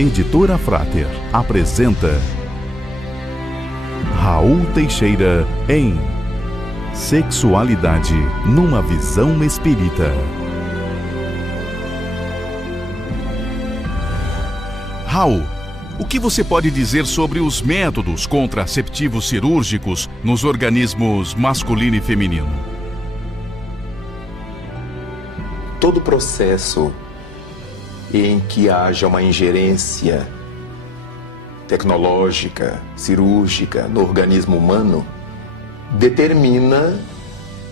Editora Frater apresenta Raul Teixeira em Sexualidade numa Visão Espírita. Raul, o que você pode dizer sobre os métodos contraceptivos cirúrgicos nos organismos masculino e feminino? Todo processo em que haja uma ingerência tecnológica, cirúrgica no organismo humano determina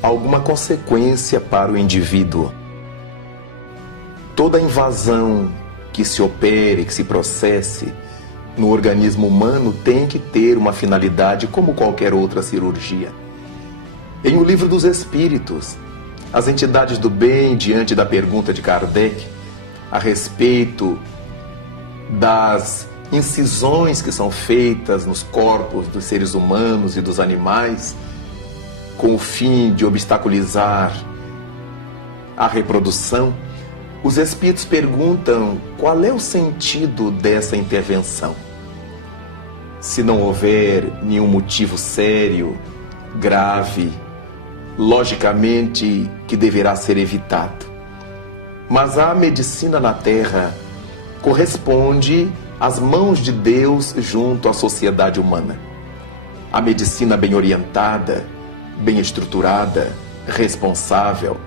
alguma consequência para o indivíduo. Toda invasão que se opere, que se processe no organismo humano tem que ter uma finalidade como qualquer outra cirurgia. Em O Livro dos Espíritos, as entidades do bem, diante da pergunta de Kardec a respeito das incisões que são feitas nos corpos dos seres humanos e dos animais, com o fim de obstaculizar a reprodução, os espíritos perguntam qual é o sentido dessa intervenção. Se não houver nenhum motivo sério, grave, logicamente que deverá ser evitado. Mas a medicina na Terra corresponde às mãos de Deus junto à sociedade humana. A medicina bem orientada, bem estruturada, responsável,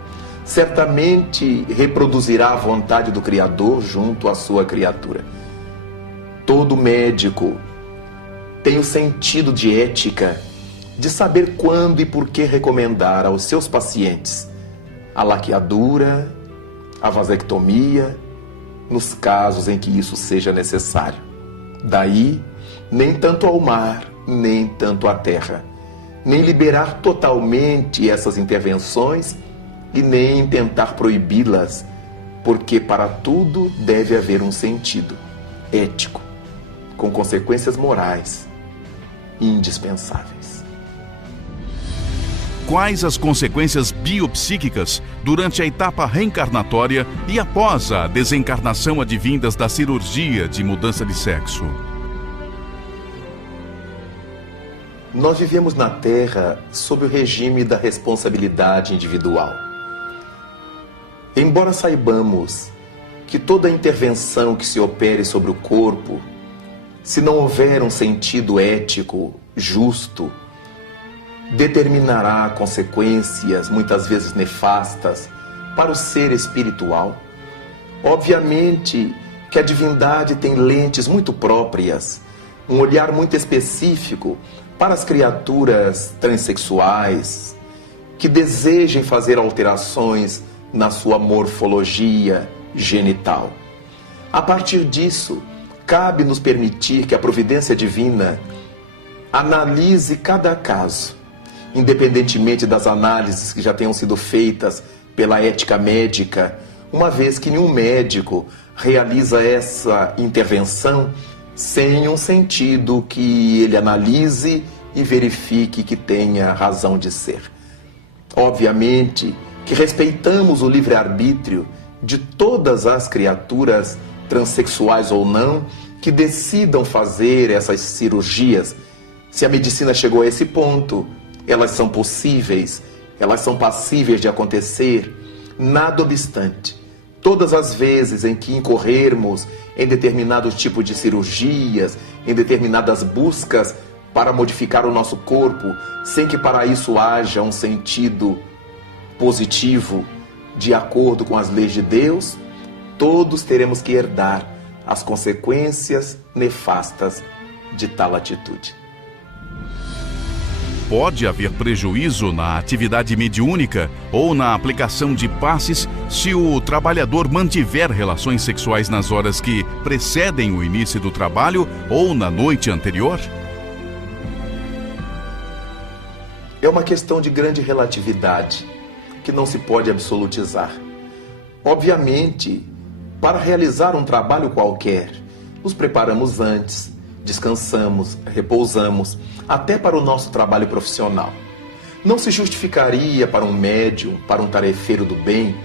certamente reproduzirá a vontade do Criador junto à sua criatura. Todo médico tem o sentido de ética de saber quando e por que recomendar aos seus pacientes a laqueadura, a vasectomia, nos casos em que isso seja necessário. Daí, nem tanto ao mar, nem tanto à terra, nem liberar totalmente essas intervenções e nem tentar proibi-las, porque para tudo deve haver um sentido ético, com consequências morais indispensáveis. Quais as consequências biopsíquicas durante a etapa reencarnatória e após a desencarnação advindas da cirurgia de mudança de sexo? Nós vivemos na Terra sob o regime da responsabilidade individual. Embora saibamos que toda intervenção que se opere sobre o corpo, se não houver um sentido ético, justo, determinará consequências muitas vezes nefastas para o ser espiritual. Obviamente que a divindade tem lentes muito próprias, um olhar muito específico para as criaturas transexuais que desejem fazer alterações na sua morfologia genital. A partir disso, cabe nos permitir que a providência divina analise cada caso, independentemente das análises que já tenham sido feitas pela ética médica, uma vez que nenhum médico realiza essa intervenção sem um sentido que ele analise e verifique que tenha razão de ser. Obviamente que respeitamos o livre-arbítrio de todas as criaturas, transexuais ou não, que decidam fazer essas cirurgias. Se a medicina chegou a esse ponto, elas são possíveis, elas são passíveis de acontecer. Nada obstante, todas as vezes em que incorrermos em determinados tipos de cirurgias, em determinadas buscas para modificar o nosso corpo, sem que para isso haja um sentido positivo, de acordo com as leis de Deus, todos teremos que herdar as consequências nefastas de tal atitude. Pode haver prejuízo na atividade mediúnica ou na aplicação de passes se o trabalhador mantiver relações sexuais nas horas que precedem o início do trabalho ou na noite anterior? É uma questão de grande relatividade, que não se pode absolutizar. Obviamente, para realizar um trabalho qualquer, nos preparamos antes, descansamos, repousamos, até para o nosso trabalho profissional. Não se justificaria para um médium, para um tarefeiro do bem,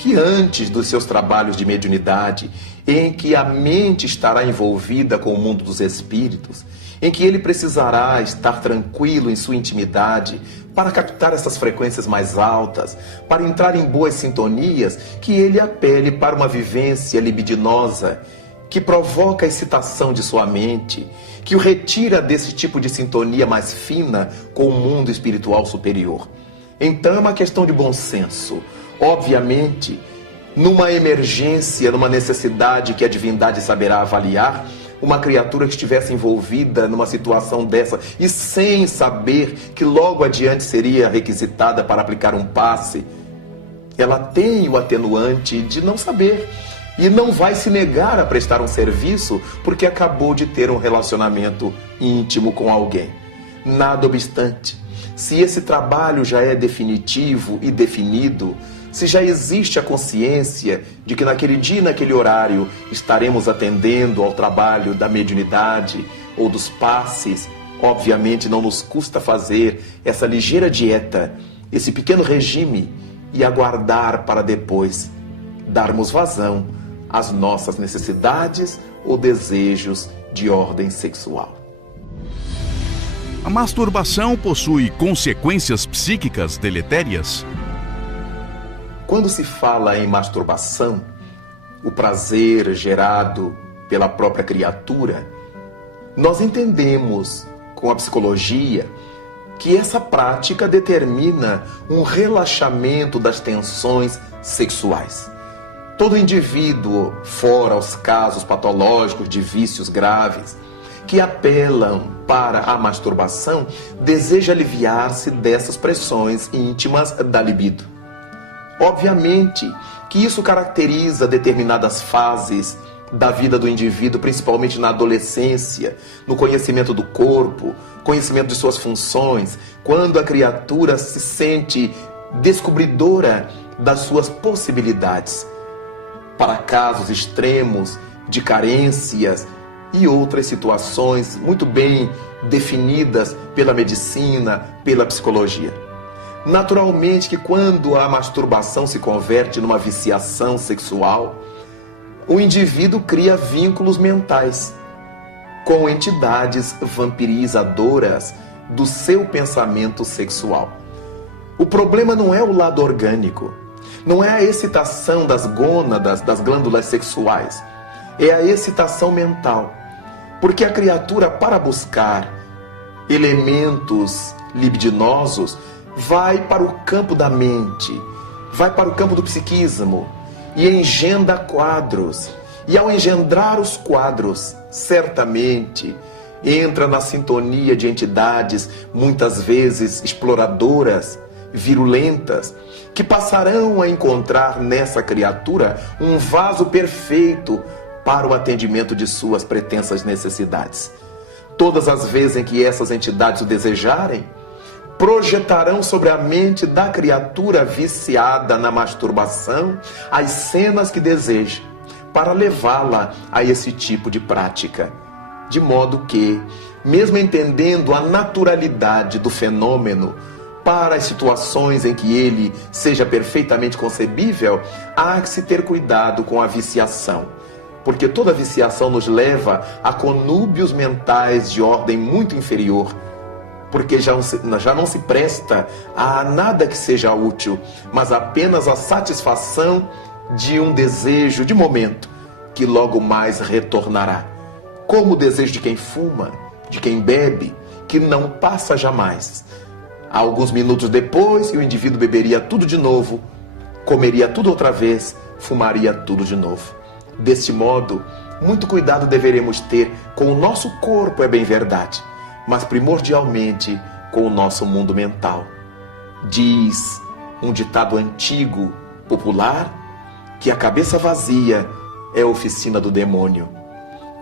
que antes dos seus trabalhos de mediunidade, em que a mente estará envolvida com o mundo dos espíritos, em que ele precisará estar tranquilo em sua intimidade para captar essas frequências mais altas, para entrar em boas sintonias, que ele apele para uma vivência libidinosa, que provoca a excitação de sua mente, que o retira desse tipo de sintonia mais fina com o mundo espiritual superior. Então é uma questão de bom senso. Obviamente, numa emergência, numa necessidade que a divindade saberá avaliar, uma criatura que estivesse envolvida numa situação dessa e sem saber que logo adiante seria requisitada para aplicar um passe, ela tem o atenuante de não saber e não vai se negar a prestar um serviço porque acabou de ter um relacionamento íntimo com alguém. Nada obstante, se esse trabalho já é definitivo e definido, se já existe a consciência de que naquele dia e naquele horário estaremos atendendo ao trabalho da mediunidade ou dos passes, obviamente não nos custa fazer essa ligeira dieta, esse pequeno regime e aguardar para depois darmos vazão às nossas necessidades ou desejos de ordem sexual. A masturbação possui consequências psíquicas deletérias? Quando se fala em masturbação, o prazer gerado pela própria criatura, nós entendemos com a psicologia que essa prática determina um relaxamento das tensões sexuais. Todo indivíduo, fora os casos patológicos de vícios graves, que apelam para a masturbação, deseja aliviar-se dessas pressões íntimas da libido. Obviamente que isso caracteriza determinadas fases da vida do indivíduo, principalmente na adolescência, no conhecimento do corpo, conhecimento de suas funções, quando a criatura se sente descobridora das suas possibilidades, para casos extremos de carências e outras situações muito bem definidas pela medicina, pela psicologia. Naturalmente que quando a masturbação se converte numa viciação sexual, o indivíduo cria vínculos mentais com entidades vampirizadoras do seu pensamento sexual. O problema não é o lado orgânico, não é a excitação das gônadas, das glândulas sexuais, é a excitação mental. Porque a criatura, para buscar elementos libidinosos, vai para o campo da mente, vai para o campo do psiquismo e engendra quadros. E ao engendrar os quadros, certamente entra na sintonia de entidades, muitas vezes exploradoras, virulentas, que passarão a encontrar nessa criatura um vaso perfeito para o atendimento de suas pretensas necessidades. Todas as vezes em que essas entidades o desejarem, projetarão sobre a mente da criatura viciada na masturbação as cenas que deseja, para levá-la a esse tipo de prática. De modo que, mesmo entendendo a naturalidade do fenômeno, para as situações em que ele seja perfeitamente concebível, há que se ter cuidado com a viciação. Porque toda viciação nos leva a conúbios mentais de ordem muito inferior, porque já não se presta a nada que seja útil, mas apenas a satisfação de um desejo de momento, que logo mais retornará. Como o desejo de quem fuma, de quem bebe, que não passa jamais. Alguns minutos depois, o indivíduo beberia tudo de novo, comeria tudo outra vez, fumaria tudo de novo. Deste modo, muito cuidado deveremos ter com o nosso corpo, é bem verdade, mas primordialmente com o nosso mundo mental. Diz um ditado antigo, popular, que a cabeça vazia é a oficina do demônio.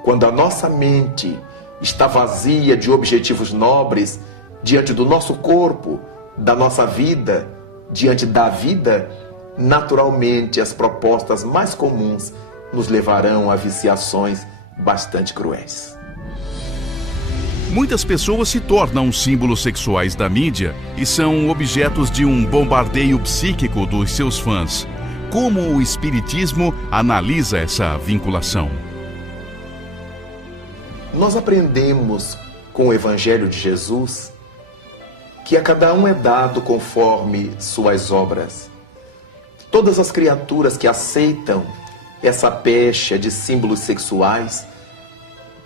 Quando a nossa mente está vazia de objetivos nobres, diante do nosso corpo, da nossa vida, diante da vida, naturalmente as propostas mais comuns nos levarão a viciações bastante cruéis. Muitas pessoas se tornam símbolos sexuais da mídia e são objetos de um bombardeio psíquico dos seus fãs. Como o Espiritismo analisa essa vinculação? Nós aprendemos com o Evangelho de Jesus que a cada um é dado conforme suas obras. Todas as criaturas que aceitam essa pecha de símbolos sexuais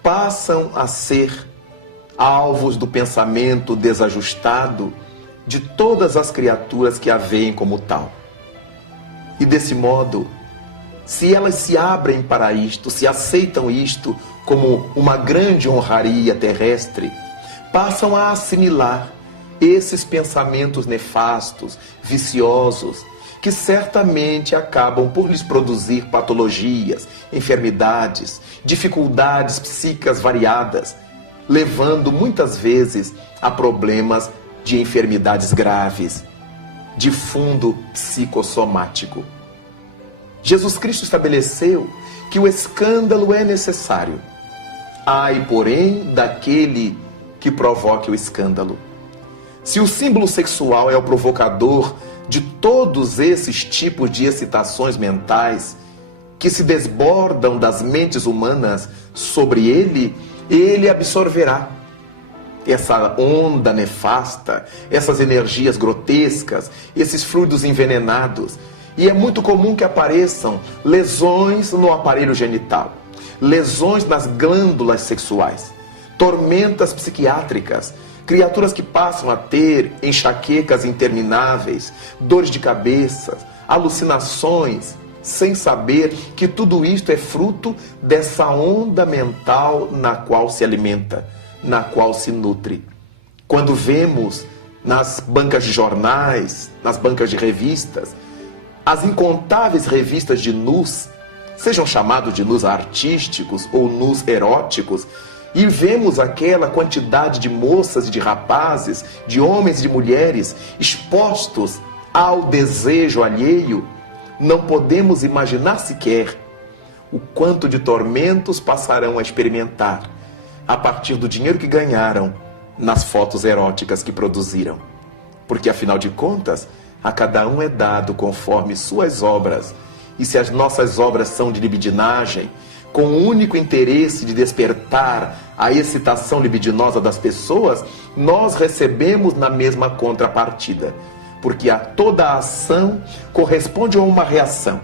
passam a ser alvos do pensamento desajustado de todas as criaturas que a veem como tal. E desse modo, se elas se abrem para isto, se aceitam isto como uma grande honraria terrestre, passam a assimilar esses pensamentos nefastos, viciosos, que certamente acabam por lhes produzir patologias, enfermidades, dificuldades psíquicas variadas, levando muitas vezes a problemas de enfermidades graves, de fundo psicossomático. Jesus Cristo estabeleceu que o escândalo é necessário. Ai, porém, daquele que provoque o escândalo. Se o símbolo sexual é o provocador de todos esses tipos de excitações mentais que se desbordam das mentes humanas sobre ele, ele absorverá essa onda nefasta, essas energias grotescas, esses fluidos envenenados. E é muito comum que apareçam lesões no aparelho genital, lesões nas glândulas sexuais, tormentas psiquiátricas, criaturas que passam a ter enxaquecas intermináveis, dores de cabeça, alucinações, sem saber que tudo isto é fruto dessa onda mental na qual se alimenta, na qual se nutre. Quando vemos nas bancas de jornais, nas bancas de revistas, as incontáveis revistas de nus, sejam chamados de nus artísticos ou nus eróticos, e vemos aquela quantidade de moças e de rapazes, de homens e de mulheres expostos ao desejo alheio, não podemos imaginar sequer o quanto de tormentos passarão a experimentar a partir do dinheiro que ganharam nas fotos eróticas que produziram. Porque, afinal de contas, a cada um é dado conforme suas obras. E se as nossas obras são de libidinagem, com o único interesse de despertar a excitação libidinosa das pessoas, nós recebemos na mesma contrapartida. Porque a toda ação corresponde a uma reação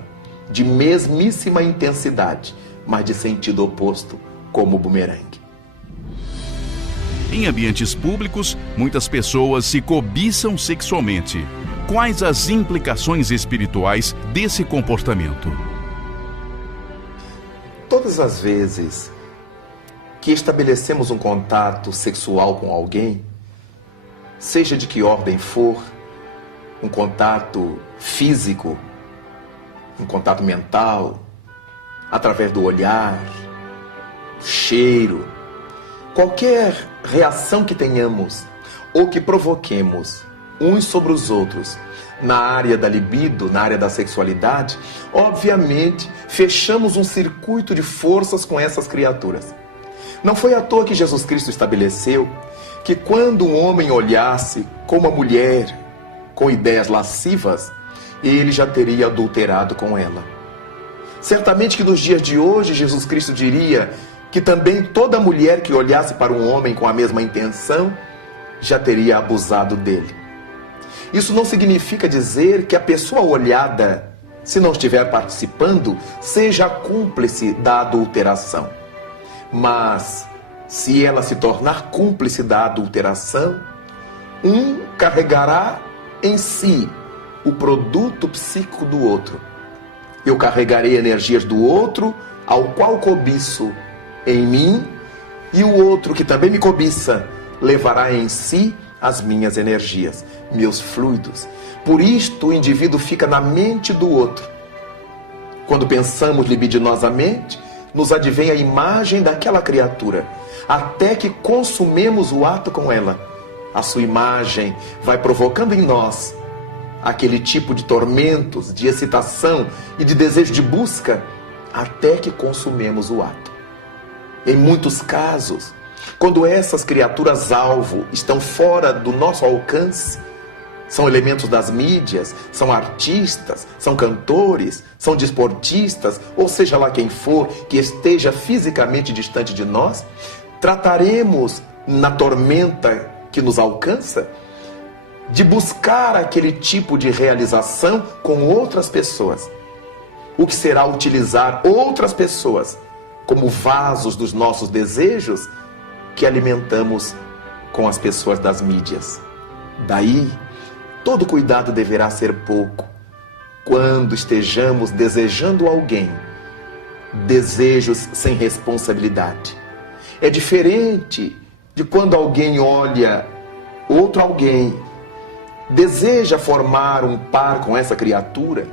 de mesmíssima intensidade, mas de sentido oposto, como o bumerangue. Em ambientes públicos, muitas pessoas se cobiçam sexualmente. Quais as implicações espirituais desse comportamento? Todas as vezes que estabelecemos um contato sexual com alguém, seja de que ordem for, um contato físico, um contato mental, através do olhar, cheiro, qualquer reação que tenhamos ou que provoquemos uns sobre os outros na área da libido, na área da sexualidade, obviamente fechamos um circuito de forças com essas criaturas. Não foi à toa que Jesus Cristo estabeleceu que quando um homem olhasse com uma mulher com ideias lascivas, ele já teria adulterado com ela. Certamente que nos dias de hoje Jesus Cristo diria que também toda mulher que olhasse para um homem com a mesma intenção já teria abusado dele. Isso não significa dizer que a pessoa olhada, se não estiver participando, seja cúmplice da adulteração. Mas, se ela se tornar cúmplice da adulteração, um carregará em si o produto psíquico do outro. Eu carregarei energias do outro, ao qual cobiço em mim, e o outro que também me cobiça levará em si as minhas energias, meus fluidos. Por isto o indivíduo fica na mente do outro. Quando pensamos libidinosamente, nos advém a imagem daquela criatura, até que consumemos o ato com ela. A sua imagem vai provocando em nós aquele tipo de tormentos, de excitação e de desejo de busca, até que consumemos o ato. Em muitos casos, quando essas criaturas-alvo estão fora do nosso alcance, São elementos das mídias, são artistas, são cantores, são desportistas, ou seja lá quem for que esteja fisicamente distante de nós, trataremos na tormenta que nos alcança de buscar aquele tipo de realização com outras pessoas. O que será utilizar outras pessoas como vasos dos nossos desejos que alimentamos com as pessoas das mídias. Daí, todo cuidado deverá ser pouco quando estejamos desejando alguém, desejos sem responsabilidade. É diferente de quando alguém olha outro alguém, deseja formar um par com essa criatura,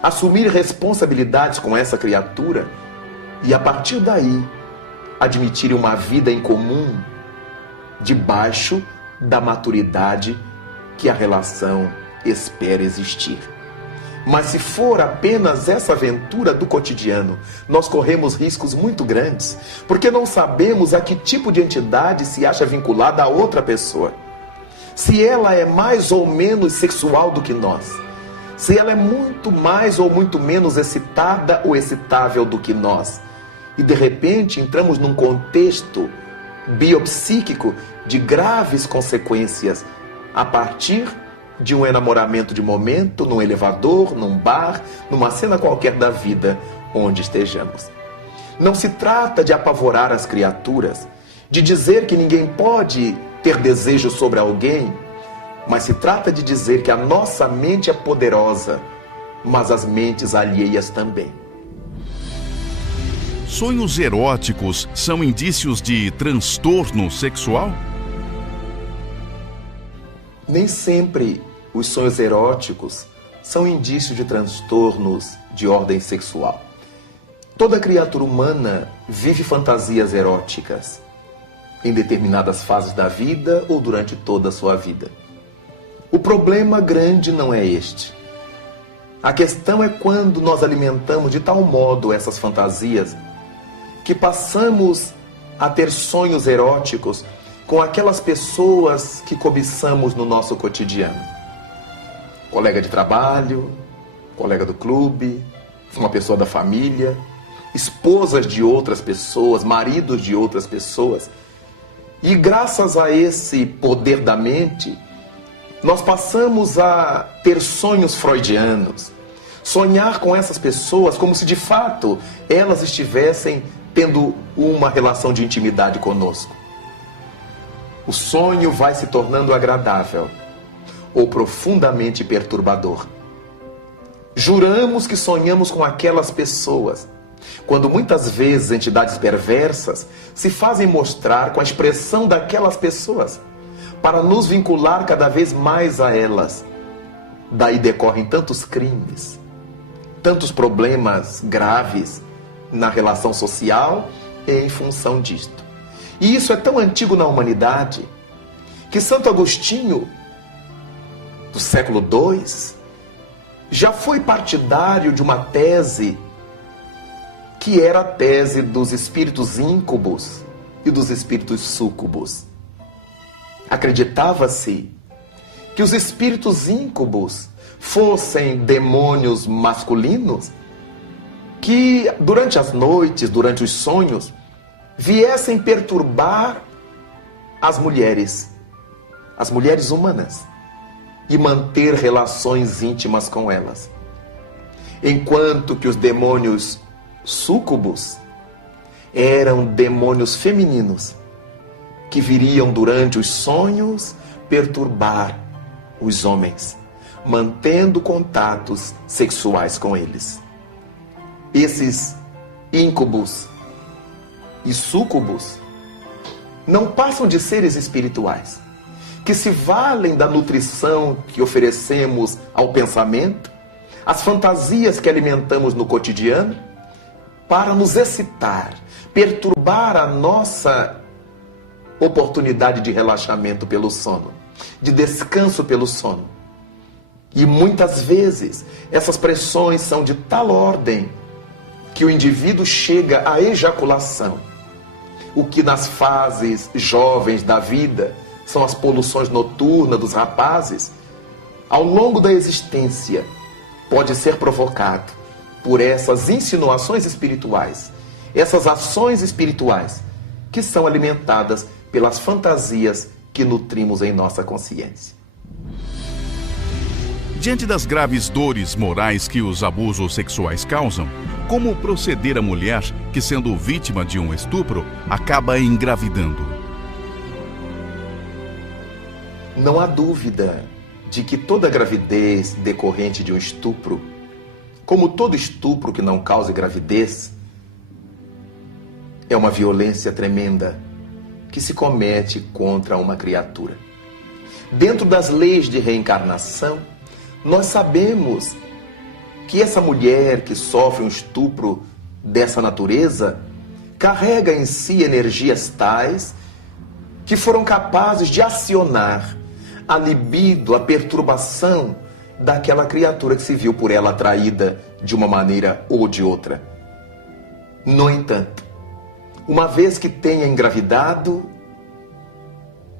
assumir responsabilidades com essa criatura e a partir daí admitir uma vida em comum debaixo da maturidade que a relação espera existir. Mas se for apenas essa aventura do cotidiano, nós corremos riscos muito grandes, porque não sabemos a que tipo de entidade se acha vinculada a outra pessoa. Se ela é mais ou menos sexual do que nós, se ela é muito mais ou muito menos excitada ou excitável do que nós, e de repente entramos num contexto biopsíquico de graves consequências a partir de um enamoramento de momento, num elevador, num bar, numa cena qualquer da vida onde estejamos. Não se trata de apavorar as criaturas, de dizer que ninguém pode ter desejo sobre alguém, mas se trata de dizer que a nossa mente é poderosa, mas as mentes alheias também. Sonhos eróticos são indícios de transtorno sexual? Nem sempre os sonhos eróticos são indícios de transtornos de ordem sexual. Toda criatura humana vive fantasias eróticas em determinadas fases da vida ou durante toda a sua vida. O problema grande não é este. A questão é quando nós alimentamos de tal modo essas fantasias que passamos a ter sonhos eróticos com aquelas pessoas que cobiçamos no nosso cotidiano. Colega de trabalho, colega do clube, uma pessoa da família, esposas de outras pessoas, maridos de outras pessoas. E graças a esse poder da mente, nós passamos a ter sonhos freudianos. Sonhar com essas pessoas como se de fato elas estivessem tendo uma relação de intimidade conosco. O sonho vai se tornando agradável ou profundamente perturbador. Juramos que sonhamos com aquelas pessoas, quando muitas vezes entidades perversas se fazem mostrar com a expressão daquelas pessoas, para nos vincular cada vez mais a elas. Daí decorrem tantos crimes, tantos problemas graves na relação social e em função disto. E isso é tão antigo na humanidade que Santo Agostinho, do século II, já foi partidário de uma tese que era a tese dos espíritos íncubos e dos espíritos súcubos. Acreditava-se que os espíritos íncubos fossem demônios masculinos que durante as noites, durante os sonhos, viessem perturbar as mulheres humanas e manter relações íntimas com elas. Enquanto que os demônios súcubos eram demônios femininos que viriam durante os sonhos perturbar os homens, mantendo contatos sexuais com eles. Esses íncubos e súcubos não passam de seres espirituais, que se valem da nutrição que oferecemos ao pensamento, as fantasias que alimentamos no cotidiano, para nos excitar, perturbar a nossa oportunidade de relaxamento pelo sono, de descanso pelo sono. E muitas vezes essas pressões são de tal ordem que o indivíduo chega à ejaculação, o que nas fases jovens da vida são as poluições noturnas dos rapazes, ao longo da existência, pode ser provocado por essas insinuações espirituais, essas ações espirituais que são alimentadas pelas fantasias que nutrimos em nossa consciência. Diante das graves dores morais que os abusos sexuais causam, como proceder a mulher que, sendo vítima de um estupro, acaba engravidando? Não há dúvida de que toda gravidez decorrente de um estupro, como todo estupro que não cause gravidez, é uma violência tremenda que se comete contra uma criatura. Dentro das leis de reencarnação, nós sabemos que essa mulher que sofre um estupro dessa natureza carrega em si energias tais que foram capazes de acionar a libido, a perturbação daquela criatura que se viu por ela atraída de uma maneira ou de outra. No entanto, uma vez que tenha engravidado,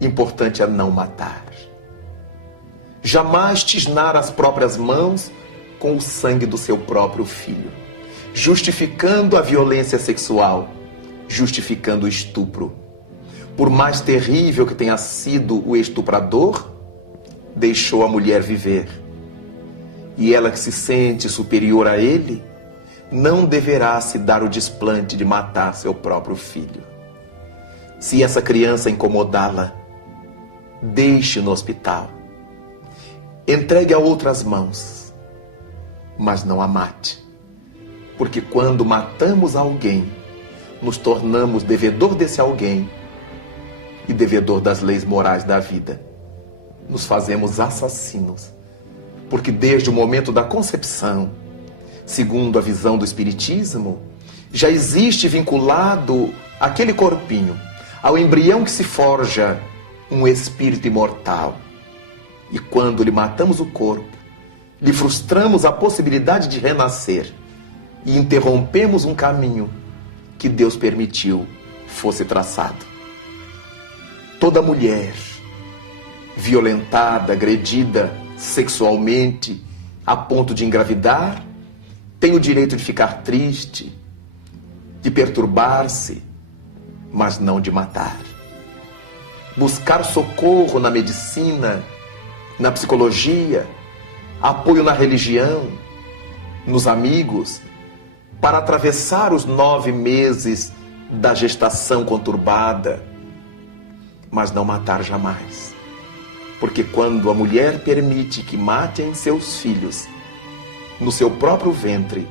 importante é não matar. Jamais tisnar as próprias mãos com o sangue do seu próprio filho, justificando a violência sexual, justificando o estupro. Por mais terrível que tenha sido o estuprador, deixou a mulher viver. E ela que se sente superior a ele, não deverá se dar o desplante de matar seu próprio filho. Se essa criança incomodá-la, deixe no hospital. Entregue a outras mãos, mas não a mate. Porque quando matamos alguém, nos tornamos devedor desse alguém e devedor das leis morais da vida. Nos fazemos assassinos, porque desde o momento da concepção, segundo a visão do Espiritismo, já existe vinculado aquele corpinho ao embrião que se forja um espírito imortal. E quando lhe matamos o corpo, lhe frustramos a possibilidade de renascer e interrompemos um caminho que Deus permitiu fosse traçado. Toda mulher violentada, agredida sexualmente a ponto de engravidar, tem o direito de ficar triste, de perturbar-se, mas não de matar. Buscar socorro na medicina, na psicologia, apoio na religião, nos amigos, para atravessar os 9 meses da gestação conturbada, mas não matar jamais. Porque quando a mulher permite que matem seus filhos no seu próprio ventre,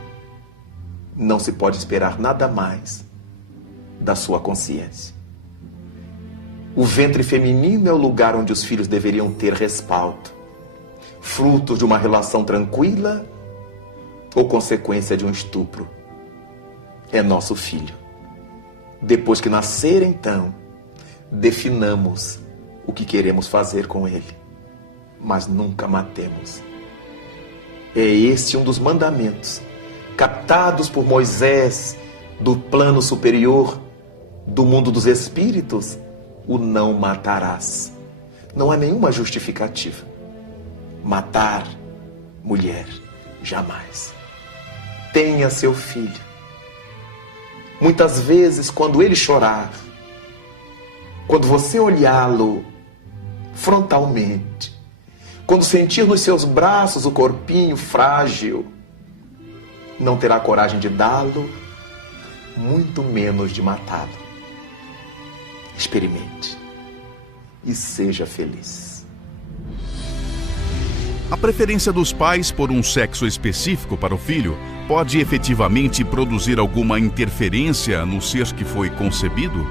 não se pode esperar nada mais da sua consciência. O ventre feminino é o lugar onde os filhos deveriam ter respaldo, fruto de uma relação tranquila ou consequência de um estupro. É nosso filho. Depois que nascer, então, definamos o que queremos fazer com ele, mas nunca matemos. É este um dos mandamentos captados por Moisés do plano superior do mundo dos espíritos: o não matarás. Não há nenhuma justificativa. Matar mulher, jamais. Tenha seu filho. Muitas vezes, quando ele chorar, quando você olhá-lo frontalmente, quando sentir nos seus braços o corpinho frágil, não terá coragem de dá-lo, muito menos de matá-lo. Experimente e seja feliz. A preferência dos pais por um sexo específico para o filho pode efetivamente produzir alguma interferência no ser que foi concebido?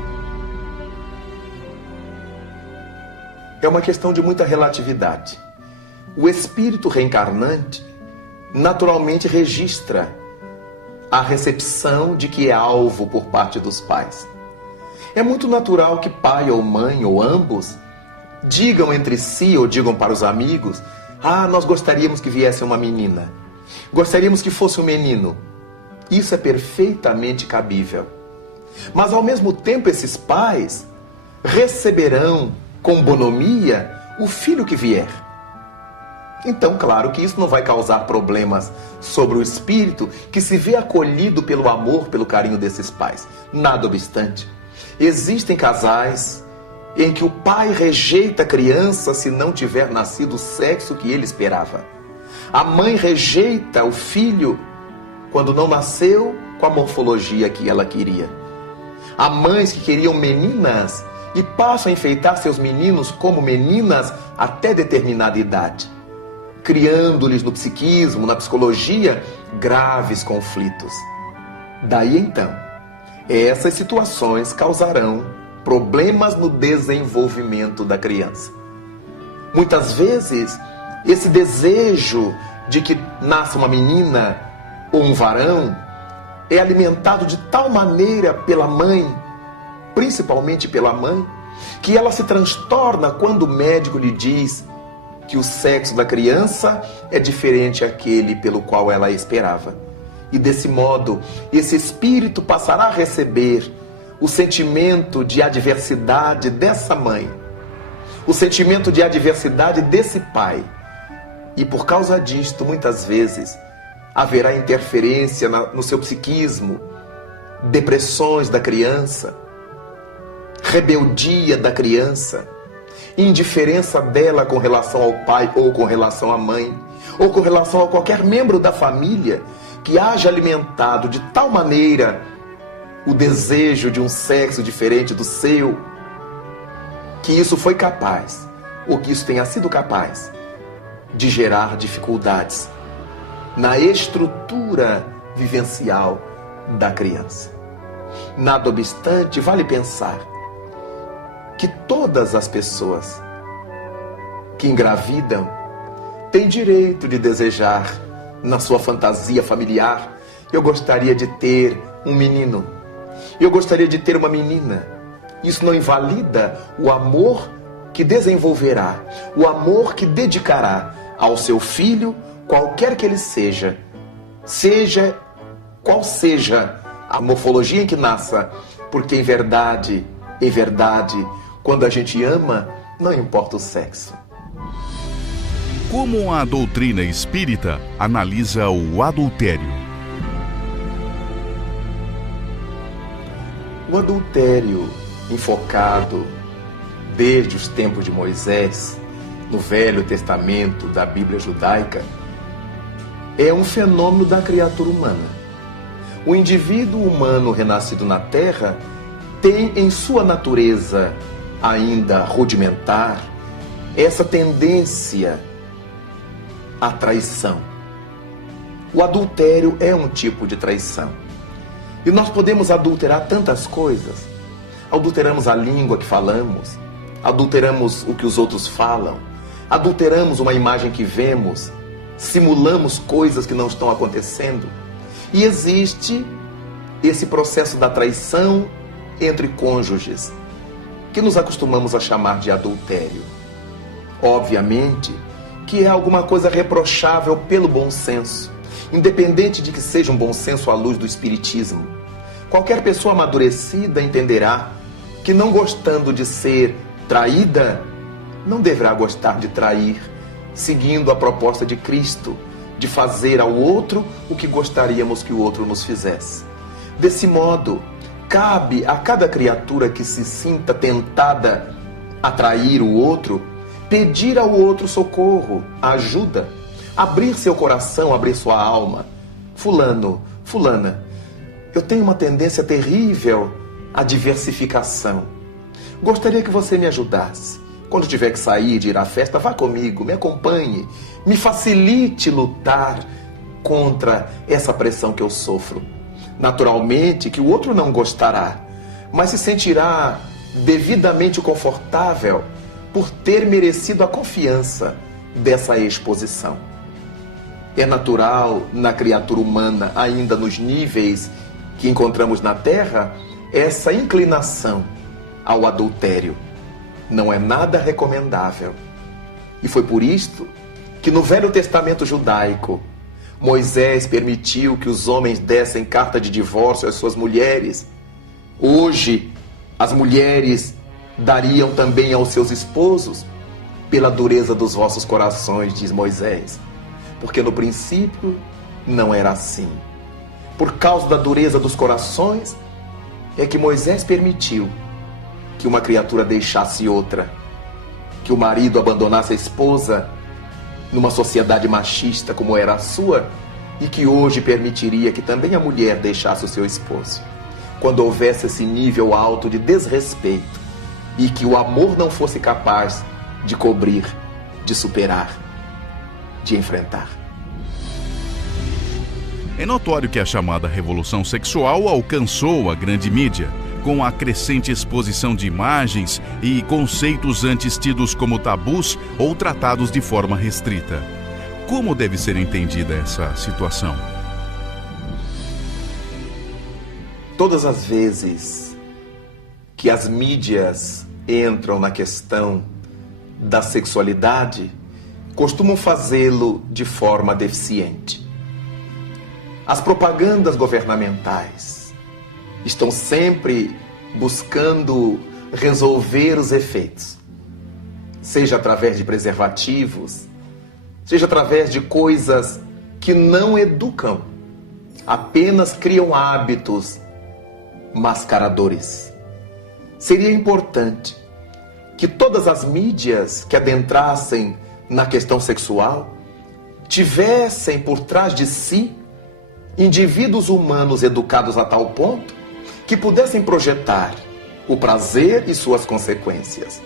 É uma questão de muita relatividade. O espírito reencarnante naturalmente registra a recepção de que é alvo por parte dos pais. É muito natural que pai ou mãe, ou ambos, digam entre si ou digam para os amigos: ah, nós gostaríamos que viesse uma menina, gostaríamos que fosse um menino. Isso é perfeitamente cabível. Mas ao mesmo tempo esses pais receberão com bonomia o filho que vier. Então, claro que isso não vai causar problemas sobre o espírito que se vê acolhido pelo amor, pelo carinho desses pais. Nada obstante, existem casais em que o pai rejeita a criança se não tiver nascido o sexo que ele esperava. A mãe rejeita o filho quando não nasceu com a morfologia que ela queria. Há mães que queriam meninas e passam a enfeitar seus meninos como meninas até determinada idade, criando-lhes no psiquismo, na psicologia, graves conflitos. Daí então, essas situações causarão problemas no desenvolvimento da criança. Muitas vezes, esse desejo de que nasça uma menina ou um varão é alimentado de tal maneira pela mãe, principalmente pela mãe, que ela se transtorna quando o médico lhe diz que o sexo da criança é diferente àquele pelo qual ela esperava. E desse modo, esse espírito passará a receber o sentimento de adversidade dessa mãe, o sentimento de adversidade desse pai. E por causa disto, muitas vezes, haverá interferência no seu psiquismo, depressões da criança, rebeldia da criança, indiferença dela com relação ao pai ou com relação à mãe, ou com relação a qualquer membro da família que haja alimentado de tal maneira o desejo de um sexo diferente do seu, que isso foi capaz, ou que isso tenha sido capaz de gerar dificuldades na estrutura vivencial da criança. Nada obstante, vale pensar que todas as pessoas que engravidam têm direito de desejar, na sua fantasia familiar, eu gostaria de ter um menino, eu gostaria de ter uma menina. Isso não invalida o amor que desenvolverá, o amor que dedicará ao seu filho, qualquer que ele seja qual seja a morfologia em que nasça, porque em verdade, quando a gente ama, não importa o sexo. Como a doutrina espírita analisa o adultério? O adultério, enfocado desde os tempos de Moisés, no Velho Testamento da Bíblia judaica, é um fenômeno da criatura humana. O indivíduo humano renascido na Terra tem em sua natureza ainda rudimentar essa tendência à traição. O adultério é um tipo de traição. E nós podemos adulterar tantas coisas. Adulteramos a língua que falamos, adulteramos o que os outros falam, adulteramos uma imagem que vemos, simulamos coisas que não estão acontecendo. E existe esse processo da traição entre cônjuges, que nos acostumamos a chamar de adultério. Obviamente que é alguma coisa reprochável pelo bom senso, independente de que seja um bom senso à luz do espiritismo. Qualquer pessoa amadurecida entenderá que, não gostando de ser traída, não deverá gostar de trair, seguindo a proposta de Cristo, de fazer ao outro o que gostaríamos que o outro nos fizesse. Desse modo, cabe a cada criatura que se sinta tentada a trair o outro, pedir ao outro socorro, ajuda, abrir seu coração, abrir sua alma. Fulano, fulana, eu tenho uma tendência terrível à diversificação. Gostaria que você me ajudasse. Quando tiver que sair, de ir à festa, vá comigo, me acompanhe, me facilite lutar contra essa pressão que eu sofro. Naturalmente que o outro não gostará, mas se sentirá devidamente confortável por ter merecido a confiança dessa exposição. É natural na criatura humana, ainda nos níveis que encontramos na Terra, essa inclinação ao adultério. Não é nada recomendável. E foi por isto que no Velho Testamento judaico, Moisés permitiu que os homens dessem carta de divórcio às suas mulheres. Hoje, as mulheres dariam também aos seus esposos, pela dureza dos vossos corações, diz Moisés. Porque no princípio não era assim. Por causa da dureza dos corações, é que Moisés permitiu que uma criatura deixasse outra, que o marido abandonasse a esposa numa sociedade machista como era a sua, e que hoje permitiria que também a mulher deixasse o seu esposo, quando houvesse esse nível alto de desrespeito e que o amor não fosse capaz de cobrir, de superar, de enfrentar. É notório que a chamada revolução sexual alcançou a grande mídia, com a crescente exposição de imagens e conceitos antes tidos como tabus ou tratados de forma restrita. Como deve ser entendida essa situação? Todas as vezes que as mídias entram na questão da sexualidade, costumam fazê-lo de forma deficiente. As propagandas governamentais estão sempre buscando resolver os efeitos, seja através de preservativos, seja através de coisas que não educam, apenas criam hábitos mascaradores. Seria importante que todas as mídias que adentrassem na questão sexual tivessem por trás de si indivíduos humanos educados a tal ponto que pudessem projetar o prazer e suas consequências.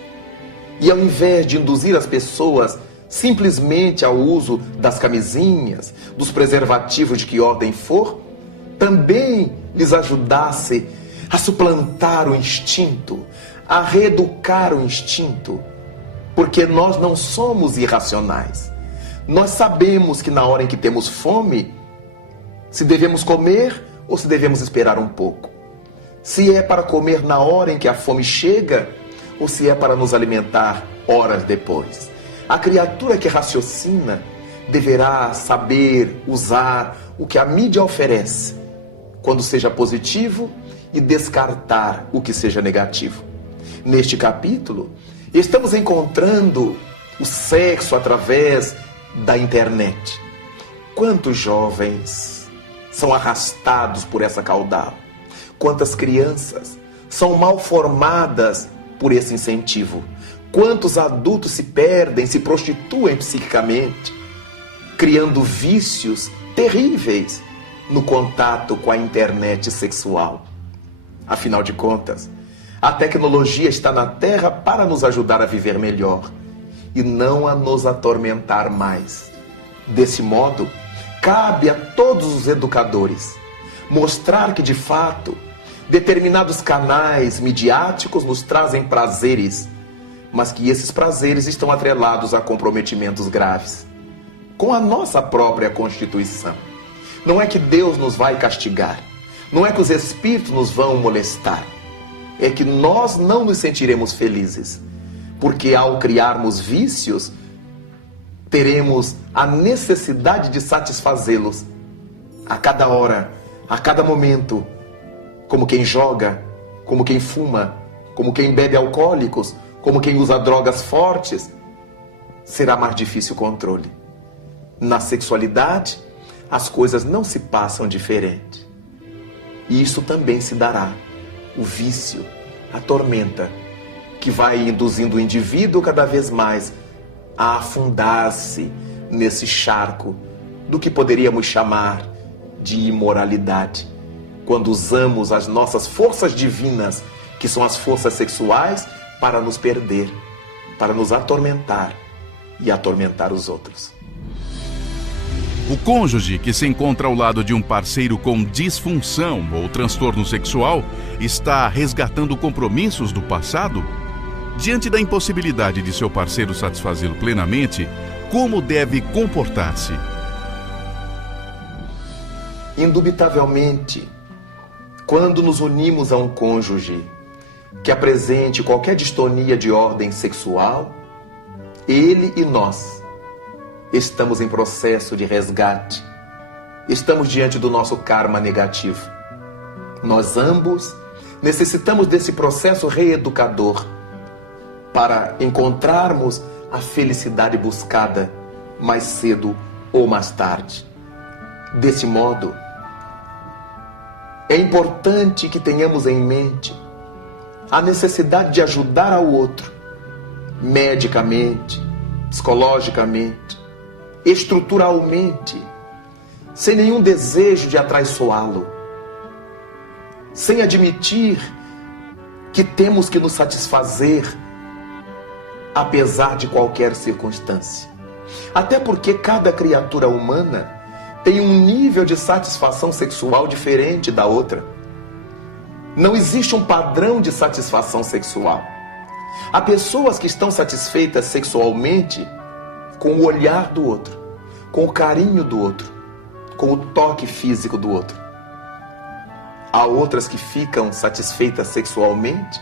E ao invés de induzir as pessoas simplesmente ao uso das camisinhas, dos preservativos de que ordem for, também lhes ajudasse a suplantar o instinto, a reeducar o instinto, porque nós não somos irracionais. Nós sabemos que na hora em que temos fome, se devemos comer ou se devemos esperar um pouco. Se é para comer na hora em que a fome chega ou se é para nos alimentar horas depois. A criatura que raciocina deverá saber usar o que a mídia oferece, quando seja positivo, e descartar o que seja negativo. Neste capítulo, estamos encontrando o sexo através da internet. Quantos jovens são arrastados por essa caudal? Quantas crianças são mal formadas por esse incentivo? Quantos adultos se perdem, se prostituem psiquicamente, criando vícios terríveis no contato com a internet sexual? Afinal de contas, a tecnologia está na Terra para nos ajudar a viver melhor e não a nos atormentar mais. Desse modo, cabe a todos os educadores mostrar que, de fato, determinados canais midiáticos nos trazem prazeres, mas que esses prazeres estão atrelados a comprometimentos graves com a nossa própria Constituição. Não é que Deus nos vai castigar, não é que os espíritos nos vão molestar, é que nós não nos sentiremos felizes, porque ao criarmos vícios, teremos a necessidade de satisfazê-los a cada hora, a cada momento, como quem joga, como quem fuma, como quem bebe alcoólicos, como quem usa drogas fortes. Será mais difícil o controle. Na sexualidade, as coisas não se passam diferente. E isso também se dará. O vício, a tormenta, que vai induzindo o indivíduo cada vez mais a afundar-se nesse charco do que poderíamos chamar de imoralidade, quando usamos as nossas forças divinas, que são as forças sexuais, para nos perder, para nos atormentar e atormentar os outros. O cônjuge que se encontra ao lado de um parceiro com disfunção ou transtorno sexual está resgatando compromissos do passado? Diante da impossibilidade de seu parceiro satisfazê-lo plenamente, como deve comportar-se? Indubitavelmente, quando nos unimos a um cônjuge que apresente qualquer distonia de ordem sexual, ele e nós estamos em processo de resgate. Estamos diante do nosso karma negativo. Nós ambos necessitamos desse processo reeducador para encontrarmos a felicidade buscada mais cedo ou mais tarde. Desse modo, é importante que tenhamos em mente a necessidade de ajudar ao outro, medicamente, psicologicamente, estruturalmente, sem nenhum desejo de atraiçoá-lo, sem admitir que temos que nos satisfazer apesar de qualquer circunstância. Até porque cada criatura humana tem um nível de satisfação sexual diferente da outra. Não existe um padrão de satisfação sexual. Há pessoas que estão satisfeitas sexualmente com o olhar do outro, com o carinho do outro, com o toque físico do outro. Há outras que ficam satisfeitas sexualmente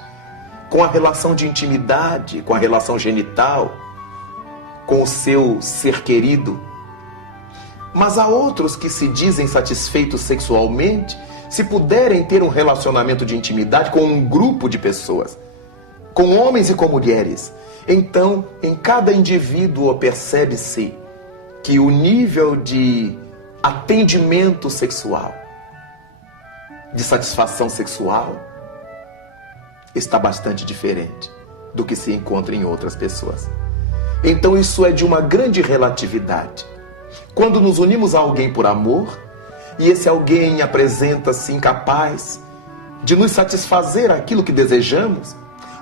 com a relação de intimidade, com a relação genital, com o seu ser querido. Mas há outros que se dizem satisfeitos sexualmente se puderem ter um relacionamento de intimidade com um grupo de pessoas, com homens e com mulheres. Então, em cada indivíduo percebe-se que o nível de atendimento sexual, de satisfação sexual, está bastante diferente do que se encontra em outras pessoas. Então isso é de uma grande relatividade. Quando nos unimos a alguém por amor, e esse alguém apresenta-se incapaz de nos satisfazer aquilo que desejamos,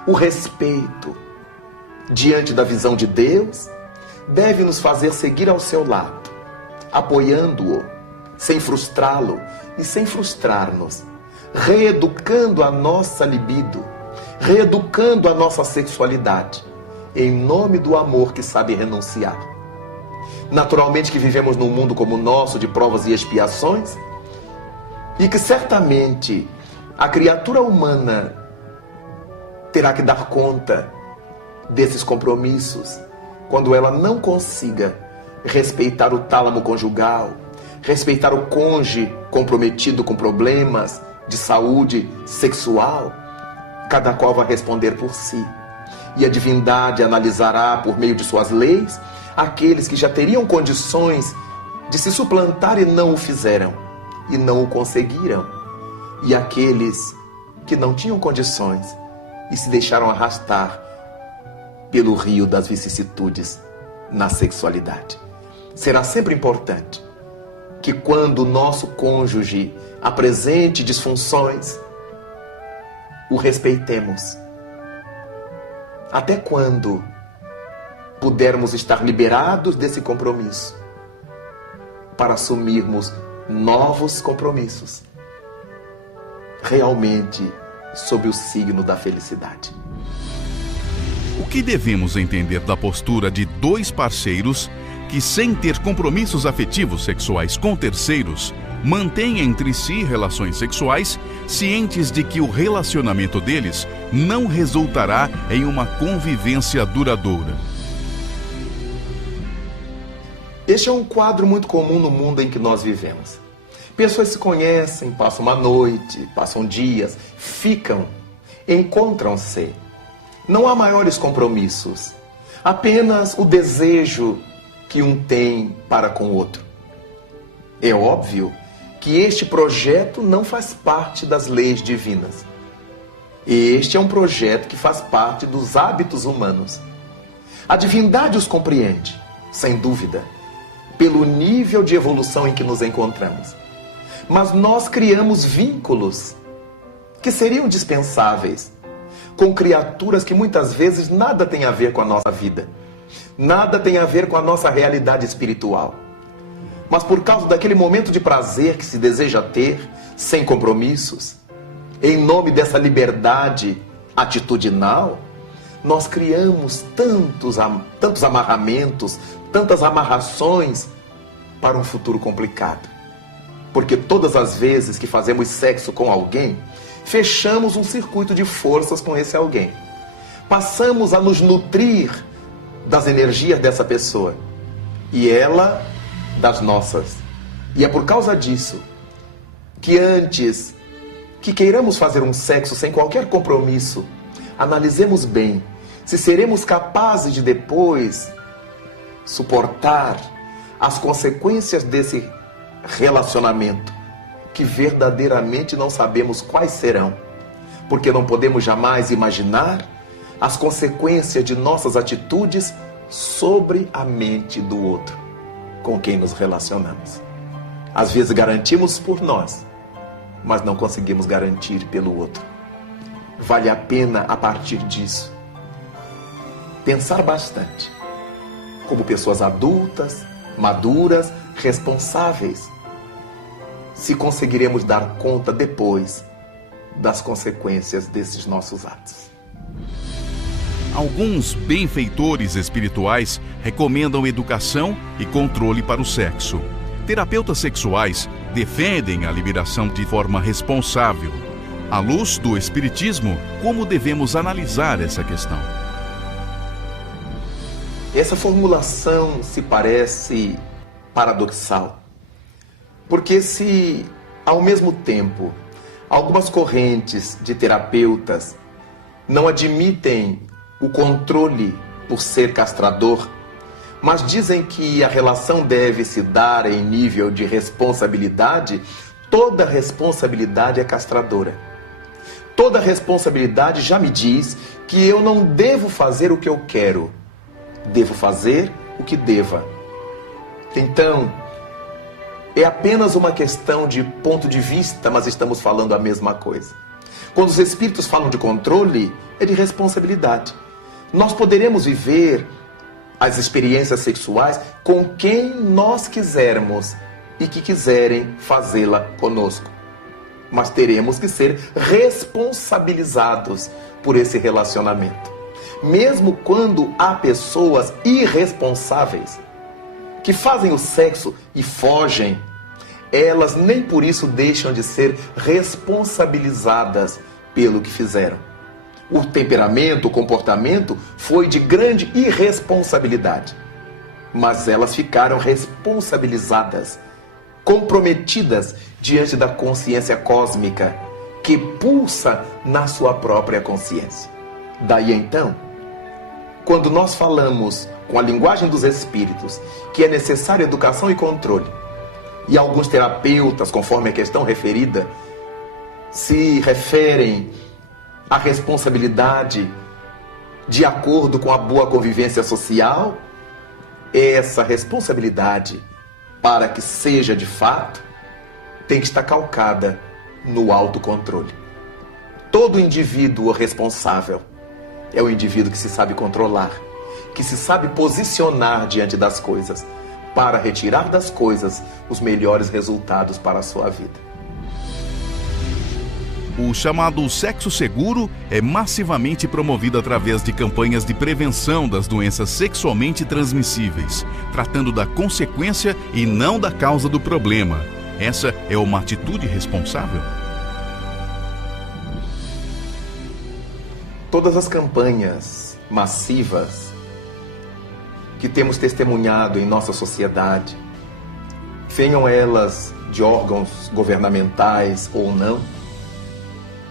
o respeito diante da visão de Deus deve nos fazer seguir ao seu lado, apoiando-o, sem frustrá-lo e sem frustrar-nos, reeducando a nossa libido, reeducando a nossa sexualidade, em nome do amor que sabe renunciar. Naturalmente que vivemos num mundo como o nosso, de provas e expiações, e que certamente a criatura humana terá que dar conta desses compromissos quando ela não consiga respeitar o tálamo conjugal, respeitar o cônjuge comprometido com problemas de saúde sexual. Cada qual vai responder por si, e a divindade analisará por meio de suas leis aqueles que já teriam condições de se suplantar e não o fizeram, e não o conseguiram, e aqueles que não tinham condições e se deixaram arrastar pelo rio das vicissitudes na sexualidade. Será sempre importante que quando o nosso cônjuge apresente disfunções, o respeitemos. Até quando pudermos estar liberados desse compromisso para assumirmos novos compromissos, realmente sob o signo da felicidade. O que devemos entender da postura de dois parceiros que, sem ter compromissos afetivos sexuais com terceiros, mantêm entre si relações sexuais, cientes de que o relacionamento deles não resultará em uma convivência duradoura? Este é um quadro muito comum no mundo em que nós vivemos. Pessoas se conhecem, passam uma noite, passam dias, ficam, encontram-se. Não há maiores compromissos, apenas o desejo que um tem para com o outro. É óbvio que este projeto não faz parte das leis divinas. Este é um projeto que faz parte dos hábitos humanos. A divindade os compreende, sem dúvida, pelo nível de evolução em que nos encontramos. Mas nós criamos vínculos que seriam dispensáveis com criaturas que muitas vezes nada tem a ver com a nossa vida, nada tem a ver com a nossa realidade espiritual. Mas por causa daquele momento de prazer que se deseja ter, sem compromissos, em nome dessa liberdade atitudinal, nós criamos tantos amarramentos, tantas amarrações para um futuro complicado. Porque todas as vezes que fazemos sexo com alguém, fechamos um circuito de forças com esse alguém. Passamos a nos nutrir das energias dessa pessoa e ela das nossas. E é por causa disso que antes que queiramos fazer um sexo sem qualquer compromisso, analisemos bem se seremos capazes de depois suportar as consequências desse relacionamento, que verdadeiramente não sabemos quais serão, porque não podemos jamais imaginar as consequências de nossas atitudes sobre a mente do outro com quem nos relacionamos. Às vezes garantimos por nós, mas não conseguimos garantir pelo outro. Vale a pena, a partir disso, pensar bastante, como pessoas adultas, maduras, responsáveis, se conseguiremos dar conta depois das consequências desses nossos atos. Alguns benfeitores espirituais recomendam educação e controle para o sexo. Terapeutas sexuais defendem a liberação de forma responsável. À luz do Espiritismo, como devemos analisar essa questão? Essa formulação se parece paradoxal, porque se, ao mesmo tempo, algumas correntes de terapeutas não admitem o controle por ser castrador, mas dizem que a relação deve se dar em nível de responsabilidade, toda responsabilidade é castradora. Toda responsabilidade já me diz que eu não devo fazer o que eu quero, devo fazer o que deva. Então, é apenas uma questão de ponto de vista, mas estamos falando a mesma coisa. Quando os espíritos falam de controle, é de responsabilidade. Nós poderemos viver as experiências sexuais com quem nós quisermos e que quiserem fazê-la conosco. Mas teremos que ser responsabilizados por esse relacionamento. Mesmo quando há pessoas irresponsáveis que fazem o sexo e fogem, elas nem por isso deixam de ser responsabilizadas pelo que fizeram. O temperamento, o comportamento foi de grande irresponsabilidade, mas elas ficaram responsabilizadas, comprometidas diante da consciência cósmica que pulsa na sua própria consciência. Daí então, quando nós falamos com a linguagem dos espíritos que é necessária educação e controle, e alguns terapeutas, conforme a questão referida, se referem à responsabilidade de acordo com a boa convivência social, essa responsabilidade, para que seja de fato, tem que estar calcada no autocontrole. Todo indivíduo responsável é o indivíduo que se sabe controlar, que se sabe posicionar diante das coisas, para retirar das coisas os melhores resultados para a sua vida. O chamado sexo seguro é massivamente promovido através de campanhas de prevenção das doenças sexualmente transmissíveis, tratando da consequência e não da causa do problema. Essa é uma atitude responsável? Todas as campanhas massivas que temos testemunhado em nossa sociedade, venham elas de órgãos governamentais ou não,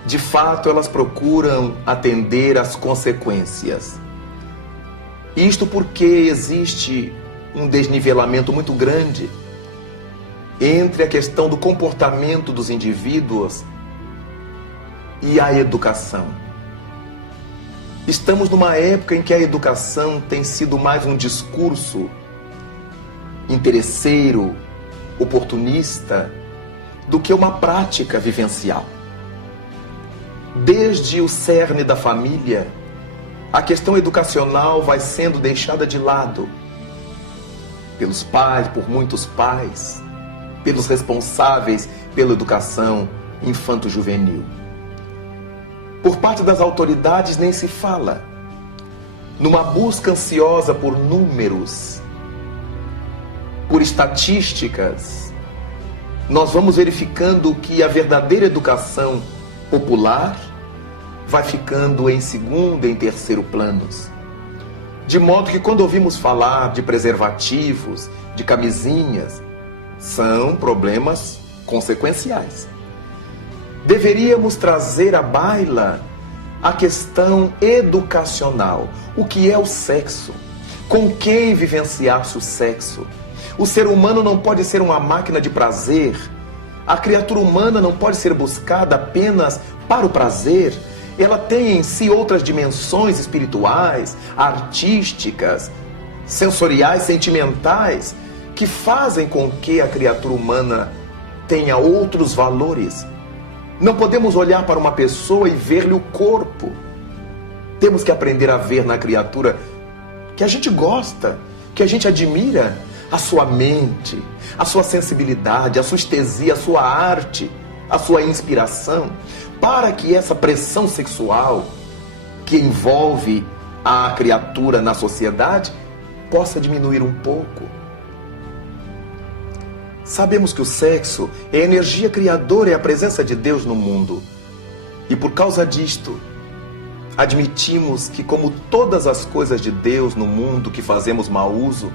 de fato elas procuram atender às consequências. Isto porque existe um desnivelamento muito grande entre a questão do comportamento dos indivíduos e a educação. Estamos numa época em que a educação tem sido mais um discurso interesseiro, oportunista, do que uma prática vivencial. Desde o cerne da família, a questão educacional vai sendo deixada de lado pelos pais, por muitos pais, pelos responsáveis pela educação infanto-juvenil. Por parte das autoridades nem se fala. Numa busca ansiosa por números, por estatísticas, nós vamos verificando que a verdadeira educação popular vai ficando em segundo e em terceiro planos. De modo que quando ouvimos falar de preservativos, de camisinhas, são problemas consequenciais. Deveríamos trazer à baila a questão educacional. O que é o sexo? Com quem vivenciar-se o sexo? O ser humano não pode ser uma máquina de prazer. A criatura humana não pode ser buscada apenas para o prazer. Ela tem em si outras dimensões espirituais, artísticas, sensoriais, sentimentais, que fazem com que a criatura humana tenha outros valores. Não podemos olhar para uma pessoa e ver-lhe o corpo. Temos que aprender a ver na criatura que a gente gosta, que a gente admira, a sua mente, a sua sensibilidade, a sua estesia, a sua arte, a sua inspiração, para que essa pressão sexual que envolve a criatura na sociedade possa diminuir um pouco. Sabemos que o sexo é a energia criadora e a presença de Deus no mundo. E por causa disto, admitimos que, como todas as coisas de Deus no mundo que fazemos mau uso,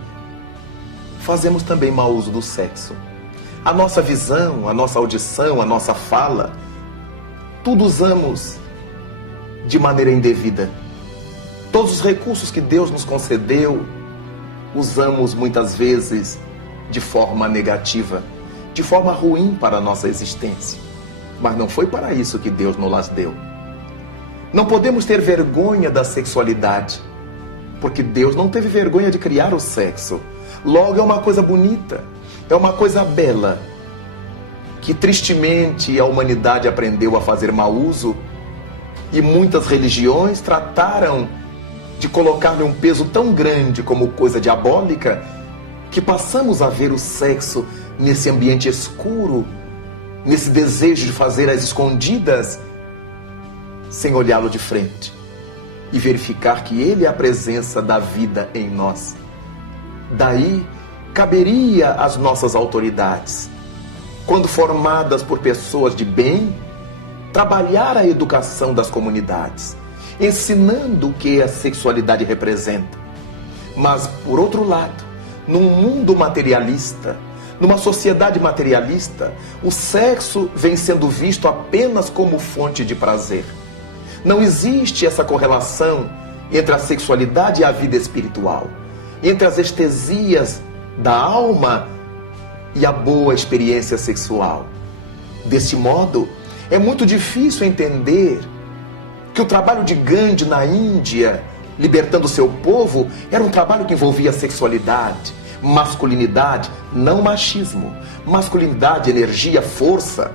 fazemos também mau uso do sexo. A nossa visão, a nossa audição, a nossa fala, tudo usamos de maneira indevida. Todos os recursos que Deus nos concedeu, usamos muitas vezes de forma negativa, de forma ruim para a nossa existência. Mas não foi para isso que Deus nos las deu. Não podemos ter vergonha da sexualidade, porque Deus não teve vergonha de criar o sexo. Logo, é uma coisa bonita, é uma coisa bela, que tristemente a humanidade aprendeu a fazer mau uso, e muitas religiões trataram de colocar-lhe um peso tão grande como coisa diabólica, que passamos a ver o sexo nesse ambiente escuro, nesse desejo de fazer às escondidas, sem olhá-lo de frente e verificar que ele é a presença da vida em nós. Daí caberia às nossas autoridades, quando formadas por pessoas de bem, trabalhar a educação das comunidades, ensinando o que a sexualidade representa. Mas, por outro lado, num mundo materialista, numa sociedade materialista, o sexo vem sendo visto apenas como fonte de prazer. Não existe essa correlação entre a sexualidade e a vida espiritual, entre as estesias da alma e a boa experiência sexual. Desse modo, é muito difícil entender que o trabalho de Gandhi na Índia, libertando seu povo, era um trabalho que envolvia sexualidade, masculinidade, não machismo. Masculinidade, energia, força.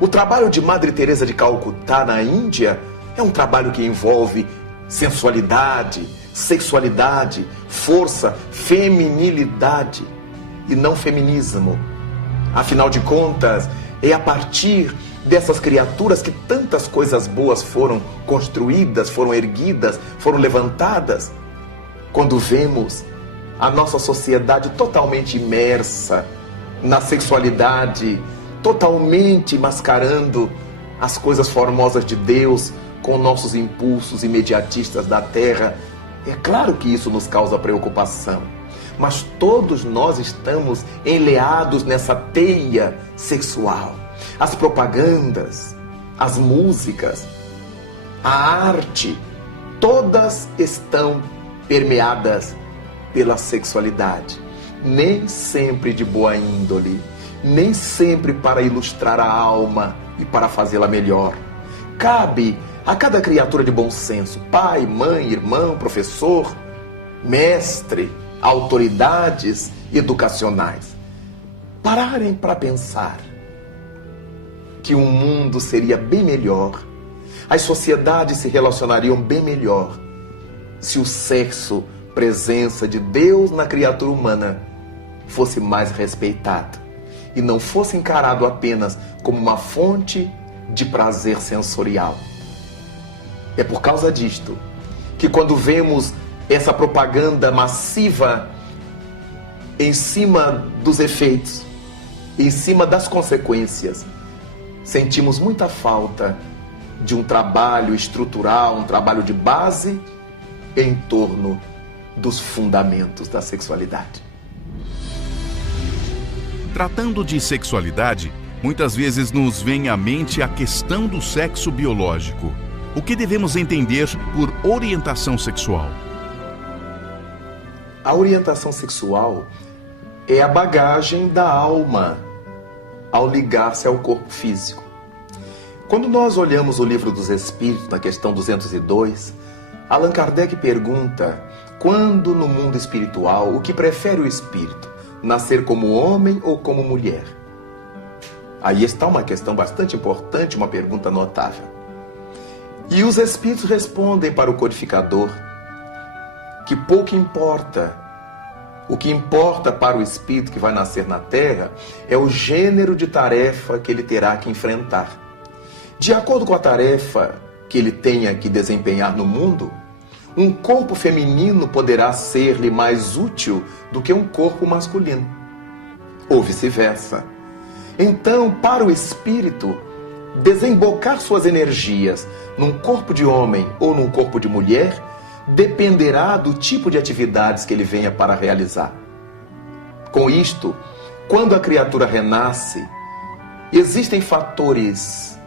O trabalho de Madre Teresa de Calcutá na Índia é um trabalho que envolve sensualidade, sexualidade, força, feminilidade e não feminismo. Afinal de contas, é a partir dessas criaturas que tantas coisas boas foram construídas, foram erguidas, foram levantadas. Quando vemos a nossa sociedade totalmente imersa na sexualidade, totalmente mascarando as coisas formosas de Deus com nossos impulsos imediatistas da terra, é claro que isso nos causa preocupação. Mas todos nós estamos enleados nessa teia sexual. As propagandas, as músicas, a arte, todas estão permeadas pela sexualidade. Nem sempre de boa índole, nem sempre para ilustrar a alma e para fazê-la melhor. Cabe a cada criatura de bom senso, pai, mãe, irmão, professor, mestre, autoridades educacionais, pararem para pensar que o mundo seria bem melhor, as sociedades se relacionariam bem melhor se o sexo, presença de Deus na criatura humana, fosse mais respeitado e não fosse encarado apenas como uma fonte de prazer sensorial. É por causa disto que, quando vemos essa propaganda massiva em cima dos efeitos, em cima das consequências, sentimos muita falta de um trabalho estrutural, um trabalho de base em torno dos fundamentos da sexualidade. Tratando de sexualidade, muitas vezes nos vem à mente a questão do sexo biológico. O que devemos entender por orientação sexual? A orientação sexual é a bagagem da alma ao ligar-se ao corpo físico. Quando nós olhamos o Livro dos Espíritos, na questão 202, Allan Kardec pergunta: quando no mundo espiritual, o que prefere o espírito? Nascer como homem ou como mulher? Aí está uma questão bastante importante, uma pergunta notável. E os espíritos respondem para o codificador que pouco importa. O que importa para o espírito que vai nascer na Terra é o gênero de tarefa que ele terá que enfrentar. De acordo com a tarefa que ele tenha que desempenhar no mundo, um corpo feminino poderá ser-lhe mais útil do que um corpo masculino, ou vice-versa. Então, para o espírito, desembocar suas energias num corpo de homem ou num corpo de mulher dependerá do tipo de atividades que ele venha para realizar. Com isto, quando a criatura renasce, existem fatores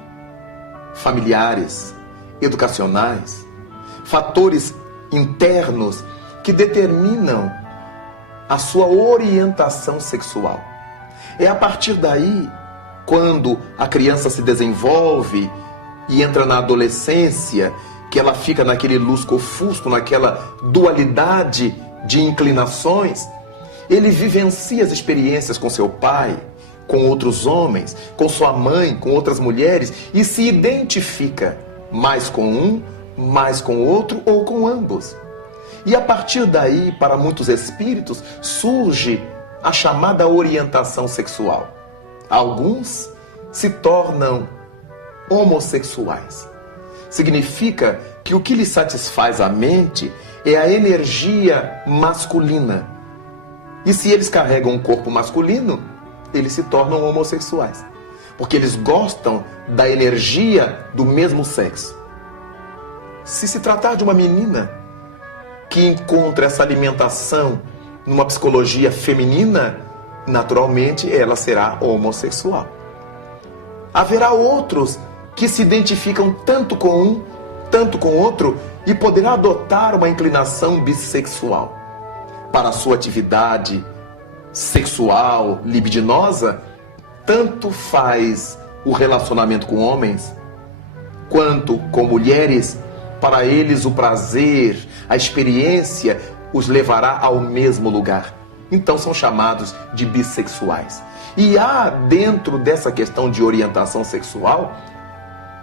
familiares, educacionais, fatores internos que determinam a sua orientação sexual. É a partir daí, quando a criança se desenvolve e entra na adolescência, que ela fica naquele lusco-fusco, naquela dualidade de inclinações, ele vivencia as experiências com seu pai, com outros homens, com sua mãe, com outras mulheres, e se identifica mais com um, mais com o outro ou com ambos. E a partir daí, para muitos espíritos, surge a chamada orientação sexual. Alguns se tornam homossexuais. Significa que o que lhe satisfaz a mente é a energia masculina. E se eles carregam um corpo masculino, eles se tornam homossexuais. Porque eles gostam da energia do mesmo sexo. Se se tratar de uma menina que encontra essa alimentação numa psicologia feminina, naturalmente ela será homossexual. Haverá outros que se identificam tanto com um, tanto com outro, e poderá adotar uma inclinação bissexual. Para a sua atividade sexual, libidinosa, tanto faz o relacionamento com homens, quanto com mulheres. Para eles o prazer, a experiência os levará ao mesmo lugar. Então são chamados de bissexuais. E há dentro dessa questão de orientação sexual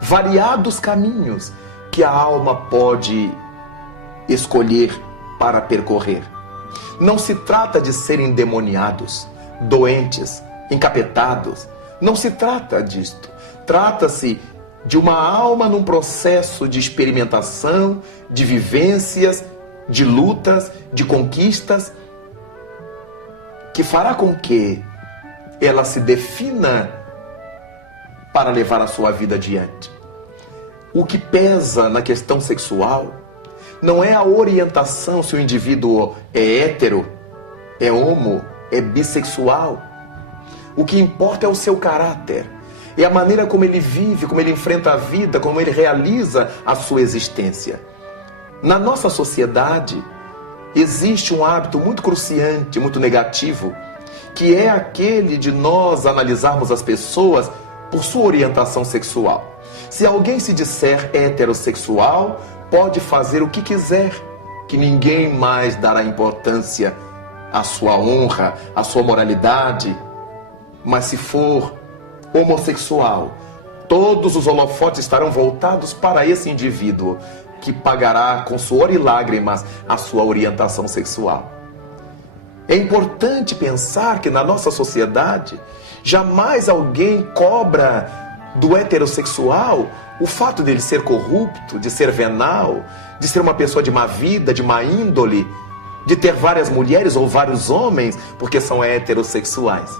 variados caminhos que a alma pode escolher para percorrer. Não se trata de serem endemoniados, doentes, encapetados. Não se trata disto. Trata-se de uma alma num processo de experimentação, de vivências, de lutas, de conquistas, que fará com que ela se defina para levar a sua vida adiante. O que pesa na questão sexual não é a orientação se o indivíduo é hétero, é homo, é bissexual. O que importa é o seu caráter, é a maneira como ele vive, como ele enfrenta a vida, como ele realiza a sua existência. Na nossa sociedade, existe um hábito muito cruciante, muito negativo, que é aquele de nós analisarmos as pessoas por sua orientação sexual. Se alguém se disser heterossexual, pode fazer o que quiser, que ninguém mais dará importância à sua honra, à sua moralidade. Mas se for homossexual, todos os holofotes estarão voltados para esse indivíduo, que pagará com suor e lágrimas a sua orientação sexual. É importante pensar que na nossa sociedade, jamais alguém cobra do heterossexual o fato dele ser corrupto, de ser venal, de ser uma pessoa de má vida, de má índole, de ter várias mulheres ou vários homens, porque são heterossexuais.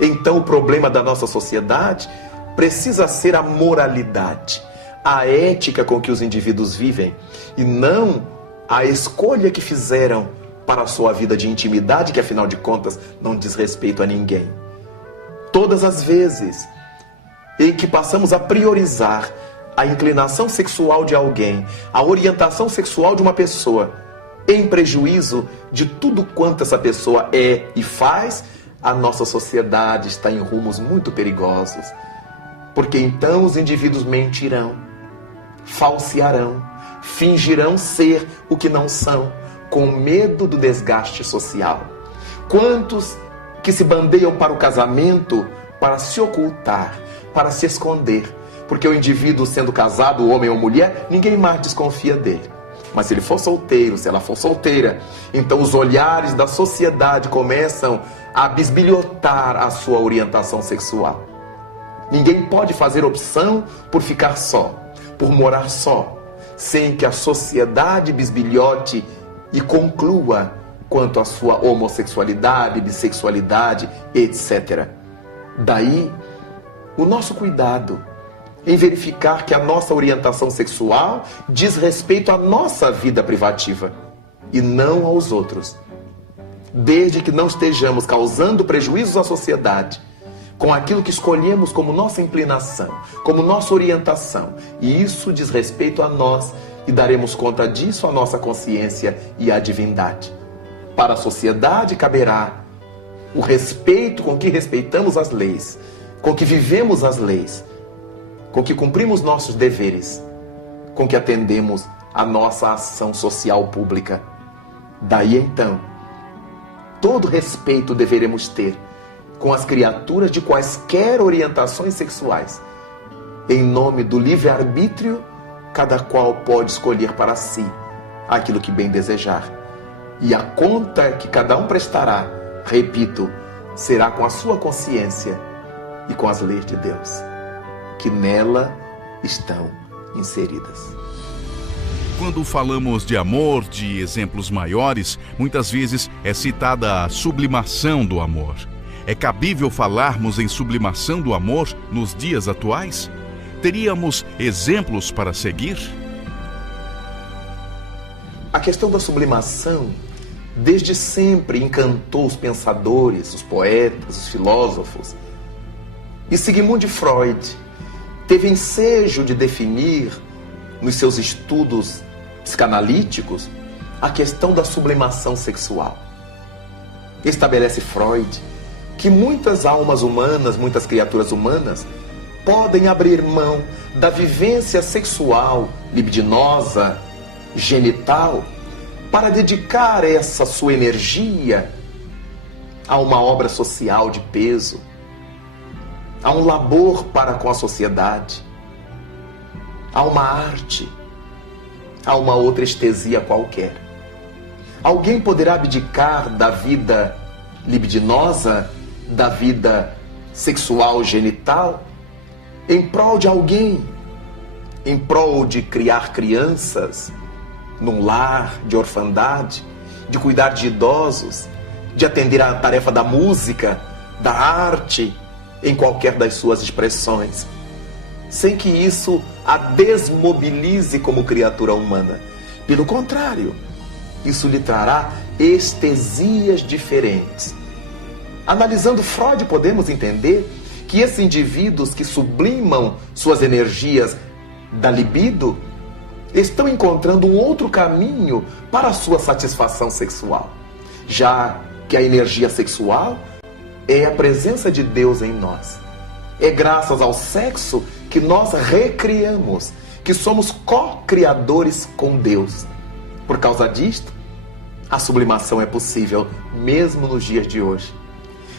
Então o problema da nossa sociedade precisa ser a moralidade, a ética com que os indivíduos vivem, e não a escolha que fizeram para a sua vida de intimidade, que afinal de contas não diz respeito a ninguém. Todas as vezes em que passamos a priorizar a inclinação sexual de alguém, a orientação sexual de uma pessoa, em prejuízo de tudo quanto essa pessoa é e faz, a nossa sociedade está em rumos muito perigosos. Porque então os indivíduos mentirão, falsearão, fingirão ser o que não são, com medo do desgaste social. Quantos que se bandeiam para o casamento para se ocultar, para se esconder, porque o indivíduo sendo casado, homem ou mulher, ninguém mais desconfia dele. Mas se ele for solteiro, se ela for solteira, então os olhares da sociedade começam a bisbilhotar a sua orientação sexual. Ninguém pode fazer opção por ficar só, por morar só, sem que a sociedade bisbilhote e conclua quanto à sua homossexualidade, bissexualidade, etc. Daí, o nosso cuidado em verificar que a nossa orientação sexual diz respeito à nossa vida privativa e não aos outros. Desde que não estejamos causando prejuízos à sociedade com aquilo que escolhemos como nossa inclinação, como nossa orientação, e isso diz respeito a nós e daremos conta disso à nossa consciência e à divindade. Para a sociedade caberá o respeito com que respeitamos as leis, com que vivemos as leis, com que cumprimos nossos deveres, com que atendemos a nossa ação social pública. Daí então, todo respeito deveremos ter com as criaturas de quaisquer orientações sexuais. Em nome do livre-arbítrio, cada qual pode escolher para si aquilo que bem desejar. E a conta que cada um prestará, repito, será com a sua consciência e com as leis de Deus, que nela estão inseridas. Quando falamos de amor, de exemplos maiores, muitas vezes é citada a sublimação do amor. É cabível falarmos em sublimação do amor nos dias atuais? Teríamos exemplos para seguir? A questão da sublimação, desde sempre encantou os pensadores, os poetas, os filósofos. E Sigmund Freud teve ensejo de definir, nos seus estudos psicanalíticos, a questão da sublimação sexual. Estabelece Freud que muitas almas humanas, muitas criaturas humanas, podem abrir mão da vivência sexual, libidinosa, genital, para dedicar essa sua energia a uma obra social de peso, a um labor para com a sociedade, a uma arte, a uma outra estesia qualquer. Alguém poderá abdicar da vida libidinosa, da vida sexual genital, em prol de alguém, em prol de criar crianças num lar de orfandade, de cuidar de idosos, de atender à tarefa da música, da arte, em qualquer das suas expressões, sem que isso a desmobilize como criatura humana. Pelo contrário, isso lhe trará estesias diferentes. Analisando Freud, podemos entender que esses indivíduos que sublimam suas energias da libido estão encontrando um outro caminho para a sua satisfação sexual, já que a energia sexual é a presença de Deus em nós. É graças ao sexo que nós recriamos, que somos co-criadores com Deus. Por causa disto, a sublimação é possível mesmo nos dias de hoje.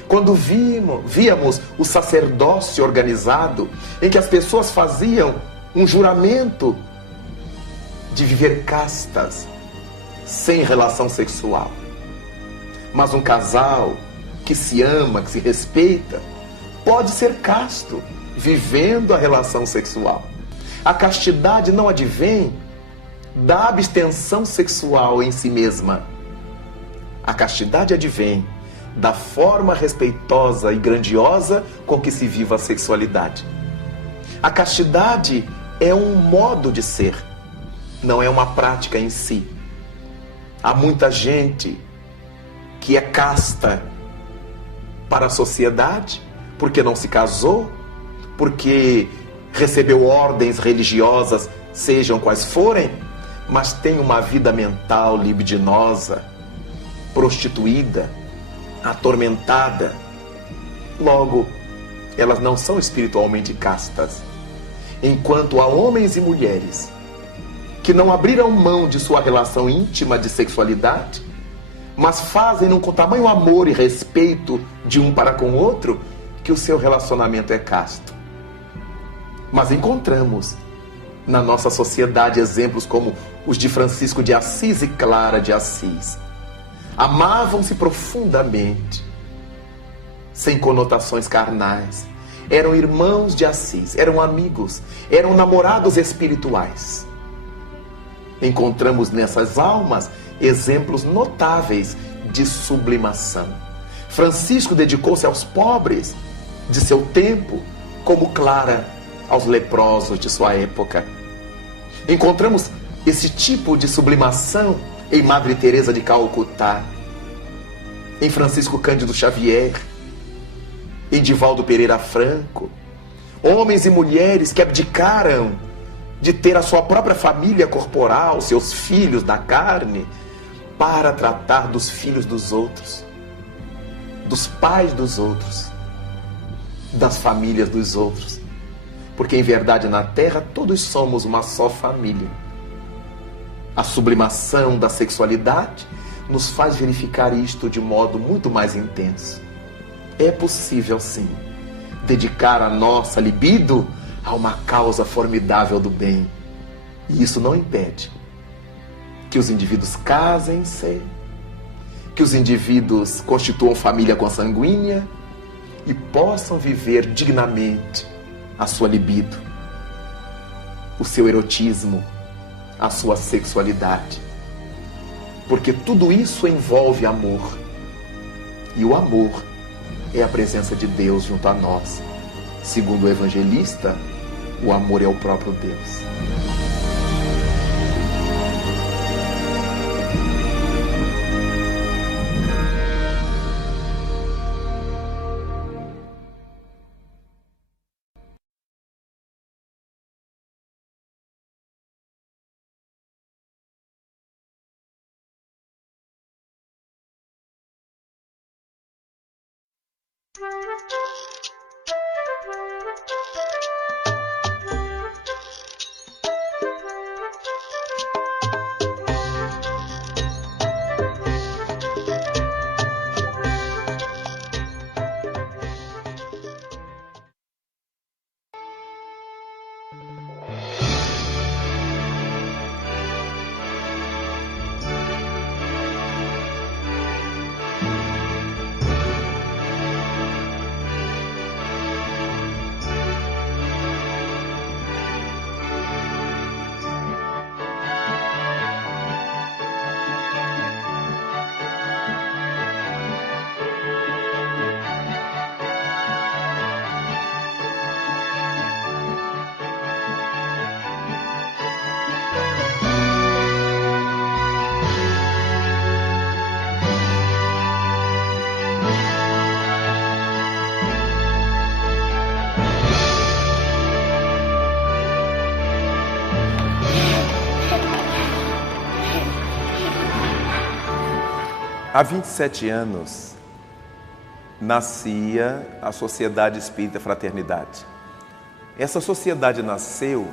Quando víamos o sacerdócio organizado, em que as pessoas faziam um juramento de viver castas, sem relação sexual. Mas um casal que se ama, que se respeita, pode ser casto, vivendo a relação sexual. A castidade não advém da abstenção sexual em si mesma. A castidade advém da forma respeitosa e grandiosa com que se vive a sexualidade. A castidade é um modo de ser, não é uma prática em si. Há muita gente que é casta para a sociedade, porque não se casou, porque recebeu ordens religiosas, sejam quais forem, mas tem uma vida mental libidinosa, prostituída, atormentada. Logo, elas não são espiritualmente castas. Enquanto há homens e mulheres que não abriram mão de sua relação íntima de sexualidade, mas fazem-no com tamanho amor e respeito de um para com o outro, que o seu relacionamento é casto. Mas encontramos na nossa sociedade exemplos como os de Francisco de Assis e Clara de Assis. Amavam-se profundamente, sem conotações carnais. Eram irmãos de Assis, eram amigos, eram namorados espirituais. Encontramos nessas almas exemplos notáveis de sublimação. Francisco dedicou-se aos pobres de seu tempo, como Clara aos leprosos de sua época. Encontramos esse tipo de sublimação em Madre Teresa de Calcutá, em Francisco Cândido Xavier, em Divaldo Pereira Franco. Homens e mulheres que abdicaram de ter a sua própria família corporal, seus filhos da carne, para tratar dos filhos dos outros, dos pais dos outros, das famílias dos outros. Porque em verdade na terra todos somos uma só família. A sublimação da sexualidade nos faz verificar isto de modo muito mais intenso. É possível sim dedicar a nossa libido a uma causa formidável do bem. E isso não impede que os indivíduos casem-se, que os indivíduos constituam família consanguínea e possam viver dignamente a sua libido, o seu erotismo, a sua sexualidade. Porque tudo isso envolve amor. E o amor é a presença de Deus junto a nós. Segundo o evangelista, o amor é o próprio Deus. Há 27 anos, nascia a Sociedade Espírita Fraternidade. Essa sociedade nasceu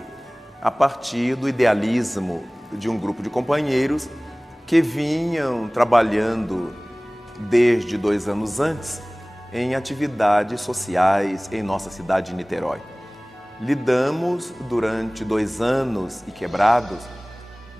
a partir do idealismo de um grupo de companheiros que vinham trabalhando desde 2 anos antes em atividades sociais em nossa cidade de Niterói. Lidamos durante 2 anos e quebrados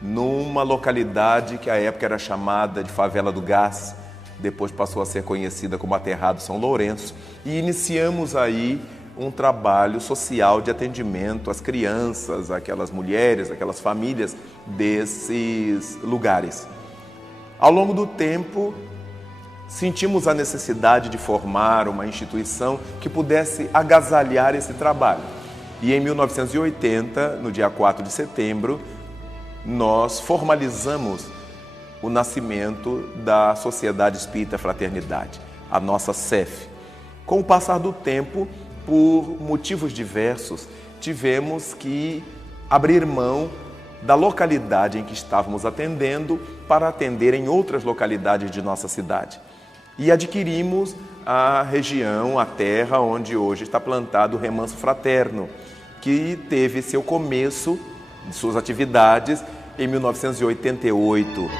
numa localidade que à época era chamada de Favela do Gás, depois passou a ser conhecida como Aterrado São Lourenço, e iniciamos aí um trabalho social de atendimento às crianças, aquelas mulheres, aquelas famílias desses lugares. Ao longo do tempo, sentimos a necessidade de formar uma instituição que pudesse agasalhar esse trabalho. E em 1980, no dia 4 de setembro, nós formalizamos o nascimento da Sociedade Espírita Fraternidade, a nossa SEF. Com o passar do tempo, por motivos diversos, tivemos que abrir mão da localidade em que estávamos atendendo para atender em outras localidades de nossa cidade. E adquirimos a região, a terra onde hoje está plantado o Remanso Fraterno, que teve seu começo de suas atividades em 1988.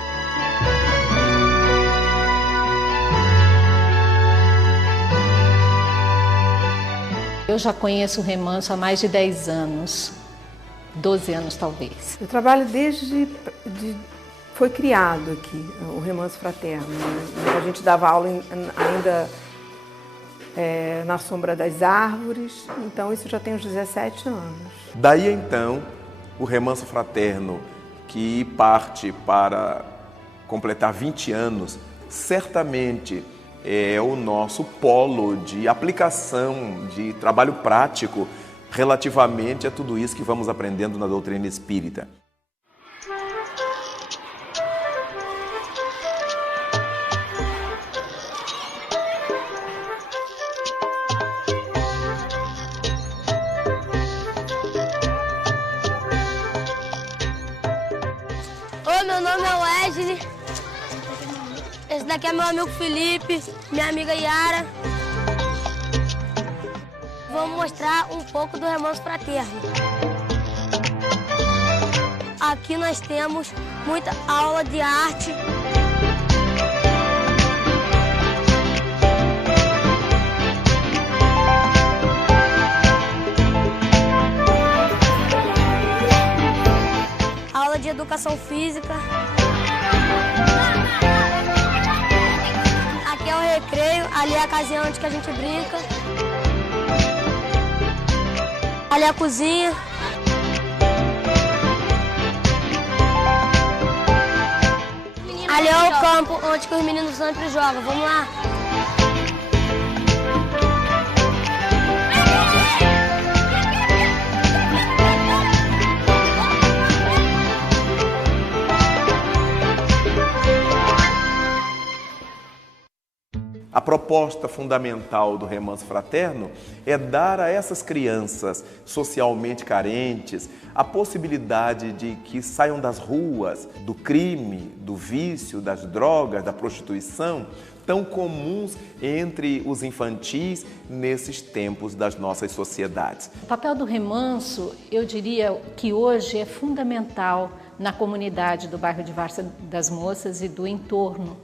Eu já conheço o Remanso há mais de 10 anos, 12 anos talvez. Eu trabalho foi criado aqui o Remanso Fraterno, né? A gente dava aula ainda na sombra das árvores, então isso já tem uns 17 anos. Daí então, o Remanso Fraterno, que parte para completar 20 anos, certamente é o nosso polo de aplicação, de trabalho prático relativamente a tudo isso que vamos aprendendo na doutrina espírita. Oi, meu nome é Wesley. Esse daqui é meu amigo Felipe, minha amiga Yara. Vamos mostrar um pouco do Remanso Fraterno. Aqui nós temos muita aula de arte. Aula de educação física. Aqui é o recreio, ali é a casinha onde que a gente brinca. Ali é a cozinha. Ali é o campo onde que os meninos sempre jogam. Vamos lá. A proposta fundamental do Remanso Fraterno é dar a essas crianças socialmente carentes a possibilidade de que saiam das ruas, do crime, do vício, das drogas, da prostituição, tão comuns entre os infantis nesses tempos das nossas sociedades. O papel do remanso, eu diria que hoje é fundamental na comunidade do bairro de Várzea das Moças e do entorno,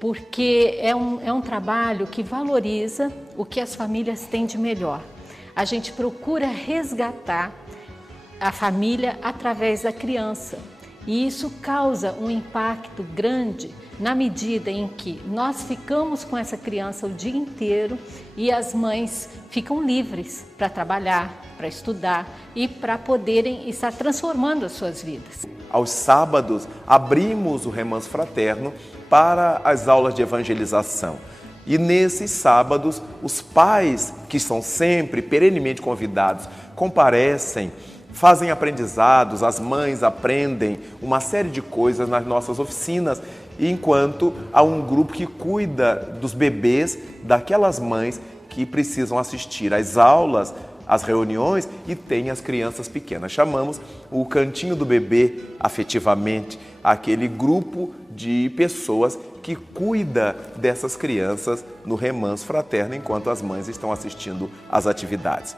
porque é um trabalho que valoriza o que as famílias têm de melhor. A gente procura resgatar a família através da criança e isso causa um impacto grande na medida em que nós ficamos com essa criança o dia inteiro e as mães ficam livres para trabalhar, para estudar e para poderem estar transformando as suas vidas. Aos sábados, abrimos o Remanso Fraterno para as aulas de evangelização. E nesses sábados, os pais, que são sempre perenemente convidados, comparecem, fazem aprendizados, as mães aprendem uma série de coisas nas nossas oficinas, enquanto há um grupo que cuida dos bebês daquelas mães que precisam assistir às aulas, às reuniões e tem as crianças pequenas. Chamamos o Cantinho do Bebê, afetivamente, aquele grupo de pessoas que cuida dessas crianças no Remanso Fraterno, enquanto as mães estão assistindo às atividades.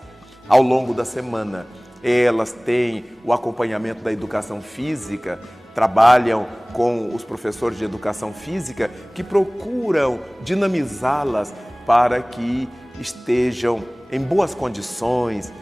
Ao longo da semana, elas têm o acompanhamento da educação física, trabalham com os professores de educação física que procuram dinamizá-las para que estejam em boas condições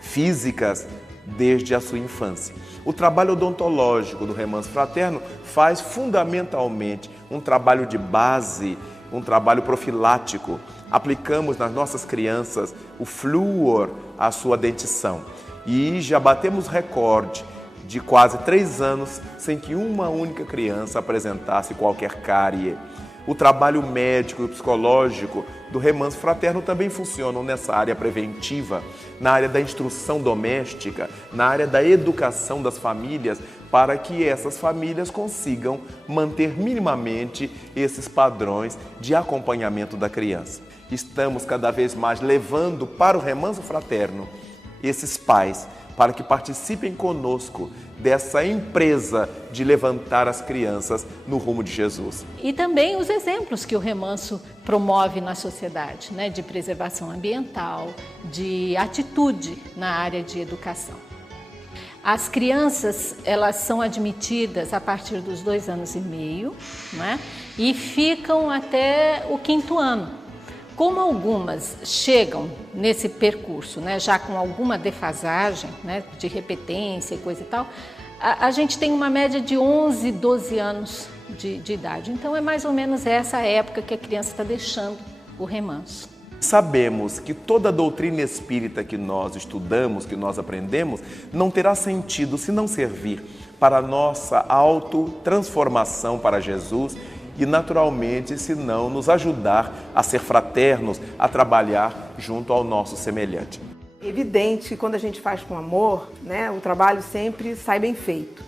físicas desde a sua infância. O trabalho odontológico do Remanso Fraterno faz fundamentalmente um trabalho de base, um trabalho profilático. Aplicamos nas nossas crianças o flúor à sua dentição e já batemos recorde de quase 3 anos sem que uma única criança apresentasse qualquer cárie. O trabalho médico e psicológico do Remanso Fraterno também funcionam nessa área preventiva, na área da instrução doméstica, na área da educação das famílias, para que essas famílias consigam manter minimamente esses padrões de acompanhamento da criança. Estamos cada vez mais levando para o Remanso Fraterno esses pais para que participem conosco dessa empresa de levantar as crianças no rumo de Jesus. E também os exemplos que o Remanso promove na sociedade, né, de preservação ambiental, de atitude na área de educação. As crianças, elas são admitidas a partir dos 2 anos e meio, né, e ficam até o 5º ano. Como algumas chegam nesse percurso, né, já com alguma defasagem, né, de repetência e coisa e tal, a gente tem uma média de 11, 12 anos de idade. Então é mais ou menos essa época que a criança está deixando o Remanso. Sabemos que toda a doutrina espírita que nós estudamos, que nós aprendemos, não terá sentido se não servir para a nossa autotransformação para Jesus e, naturalmente, se não nos ajudar a ser fraternos, a trabalhar junto ao nosso semelhante. É evidente que quando a gente faz com amor, né, o trabalho sempre sai bem feito.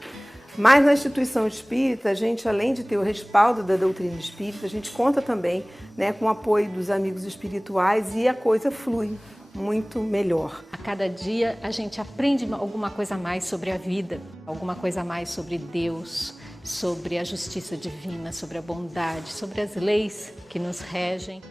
Mas na instituição espírita, a gente, além de ter o respaldo da doutrina espírita, a gente conta também, né, com o apoio dos amigos espirituais e a coisa flui muito melhor. A cada dia a gente aprende alguma coisa a mais sobre a vida, alguma coisa a mais sobre Deus, sobre a justiça divina, sobre a bondade, sobre as leis que nos regem.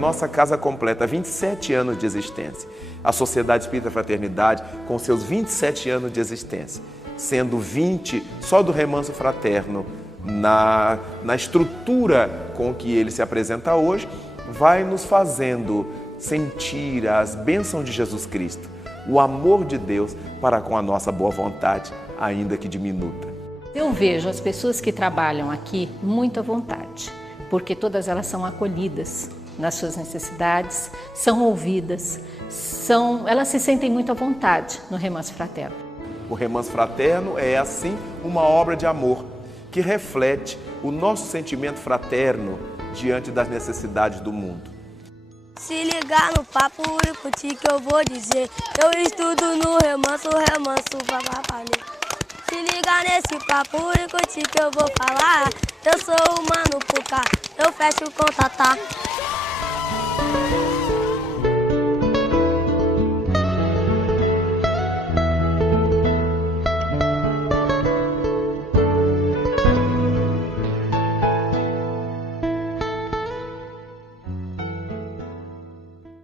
Nossa casa completa 27 anos de existência. A Sociedade Espírita Fraternidade com seus 27 anos de existência, sendo 20 só do Remanso Fraterno na estrutura com que ele se apresenta hoje, vai nos fazendo sentir as bênçãos de Jesus Cristo, o amor de Deus para com a nossa boa vontade, ainda que diminuta. Eu vejo as pessoas que trabalham aqui muito à vontade, porque todas elas são acolhidas nas suas necessidades, são ouvidas, elas se sentem muito à vontade no Remanso Fraterno. O Remanso Fraterno é, assim, uma obra de amor que reflete o nosso sentimento fraterno diante das necessidades do mundo. Se ligar no papo Uricuti que eu vou dizer, eu estudo no Remanso, papapá. Se ligar nesse papo Uricuti que eu vou falar, eu sou o Mano Pucá, eu fecho o contato.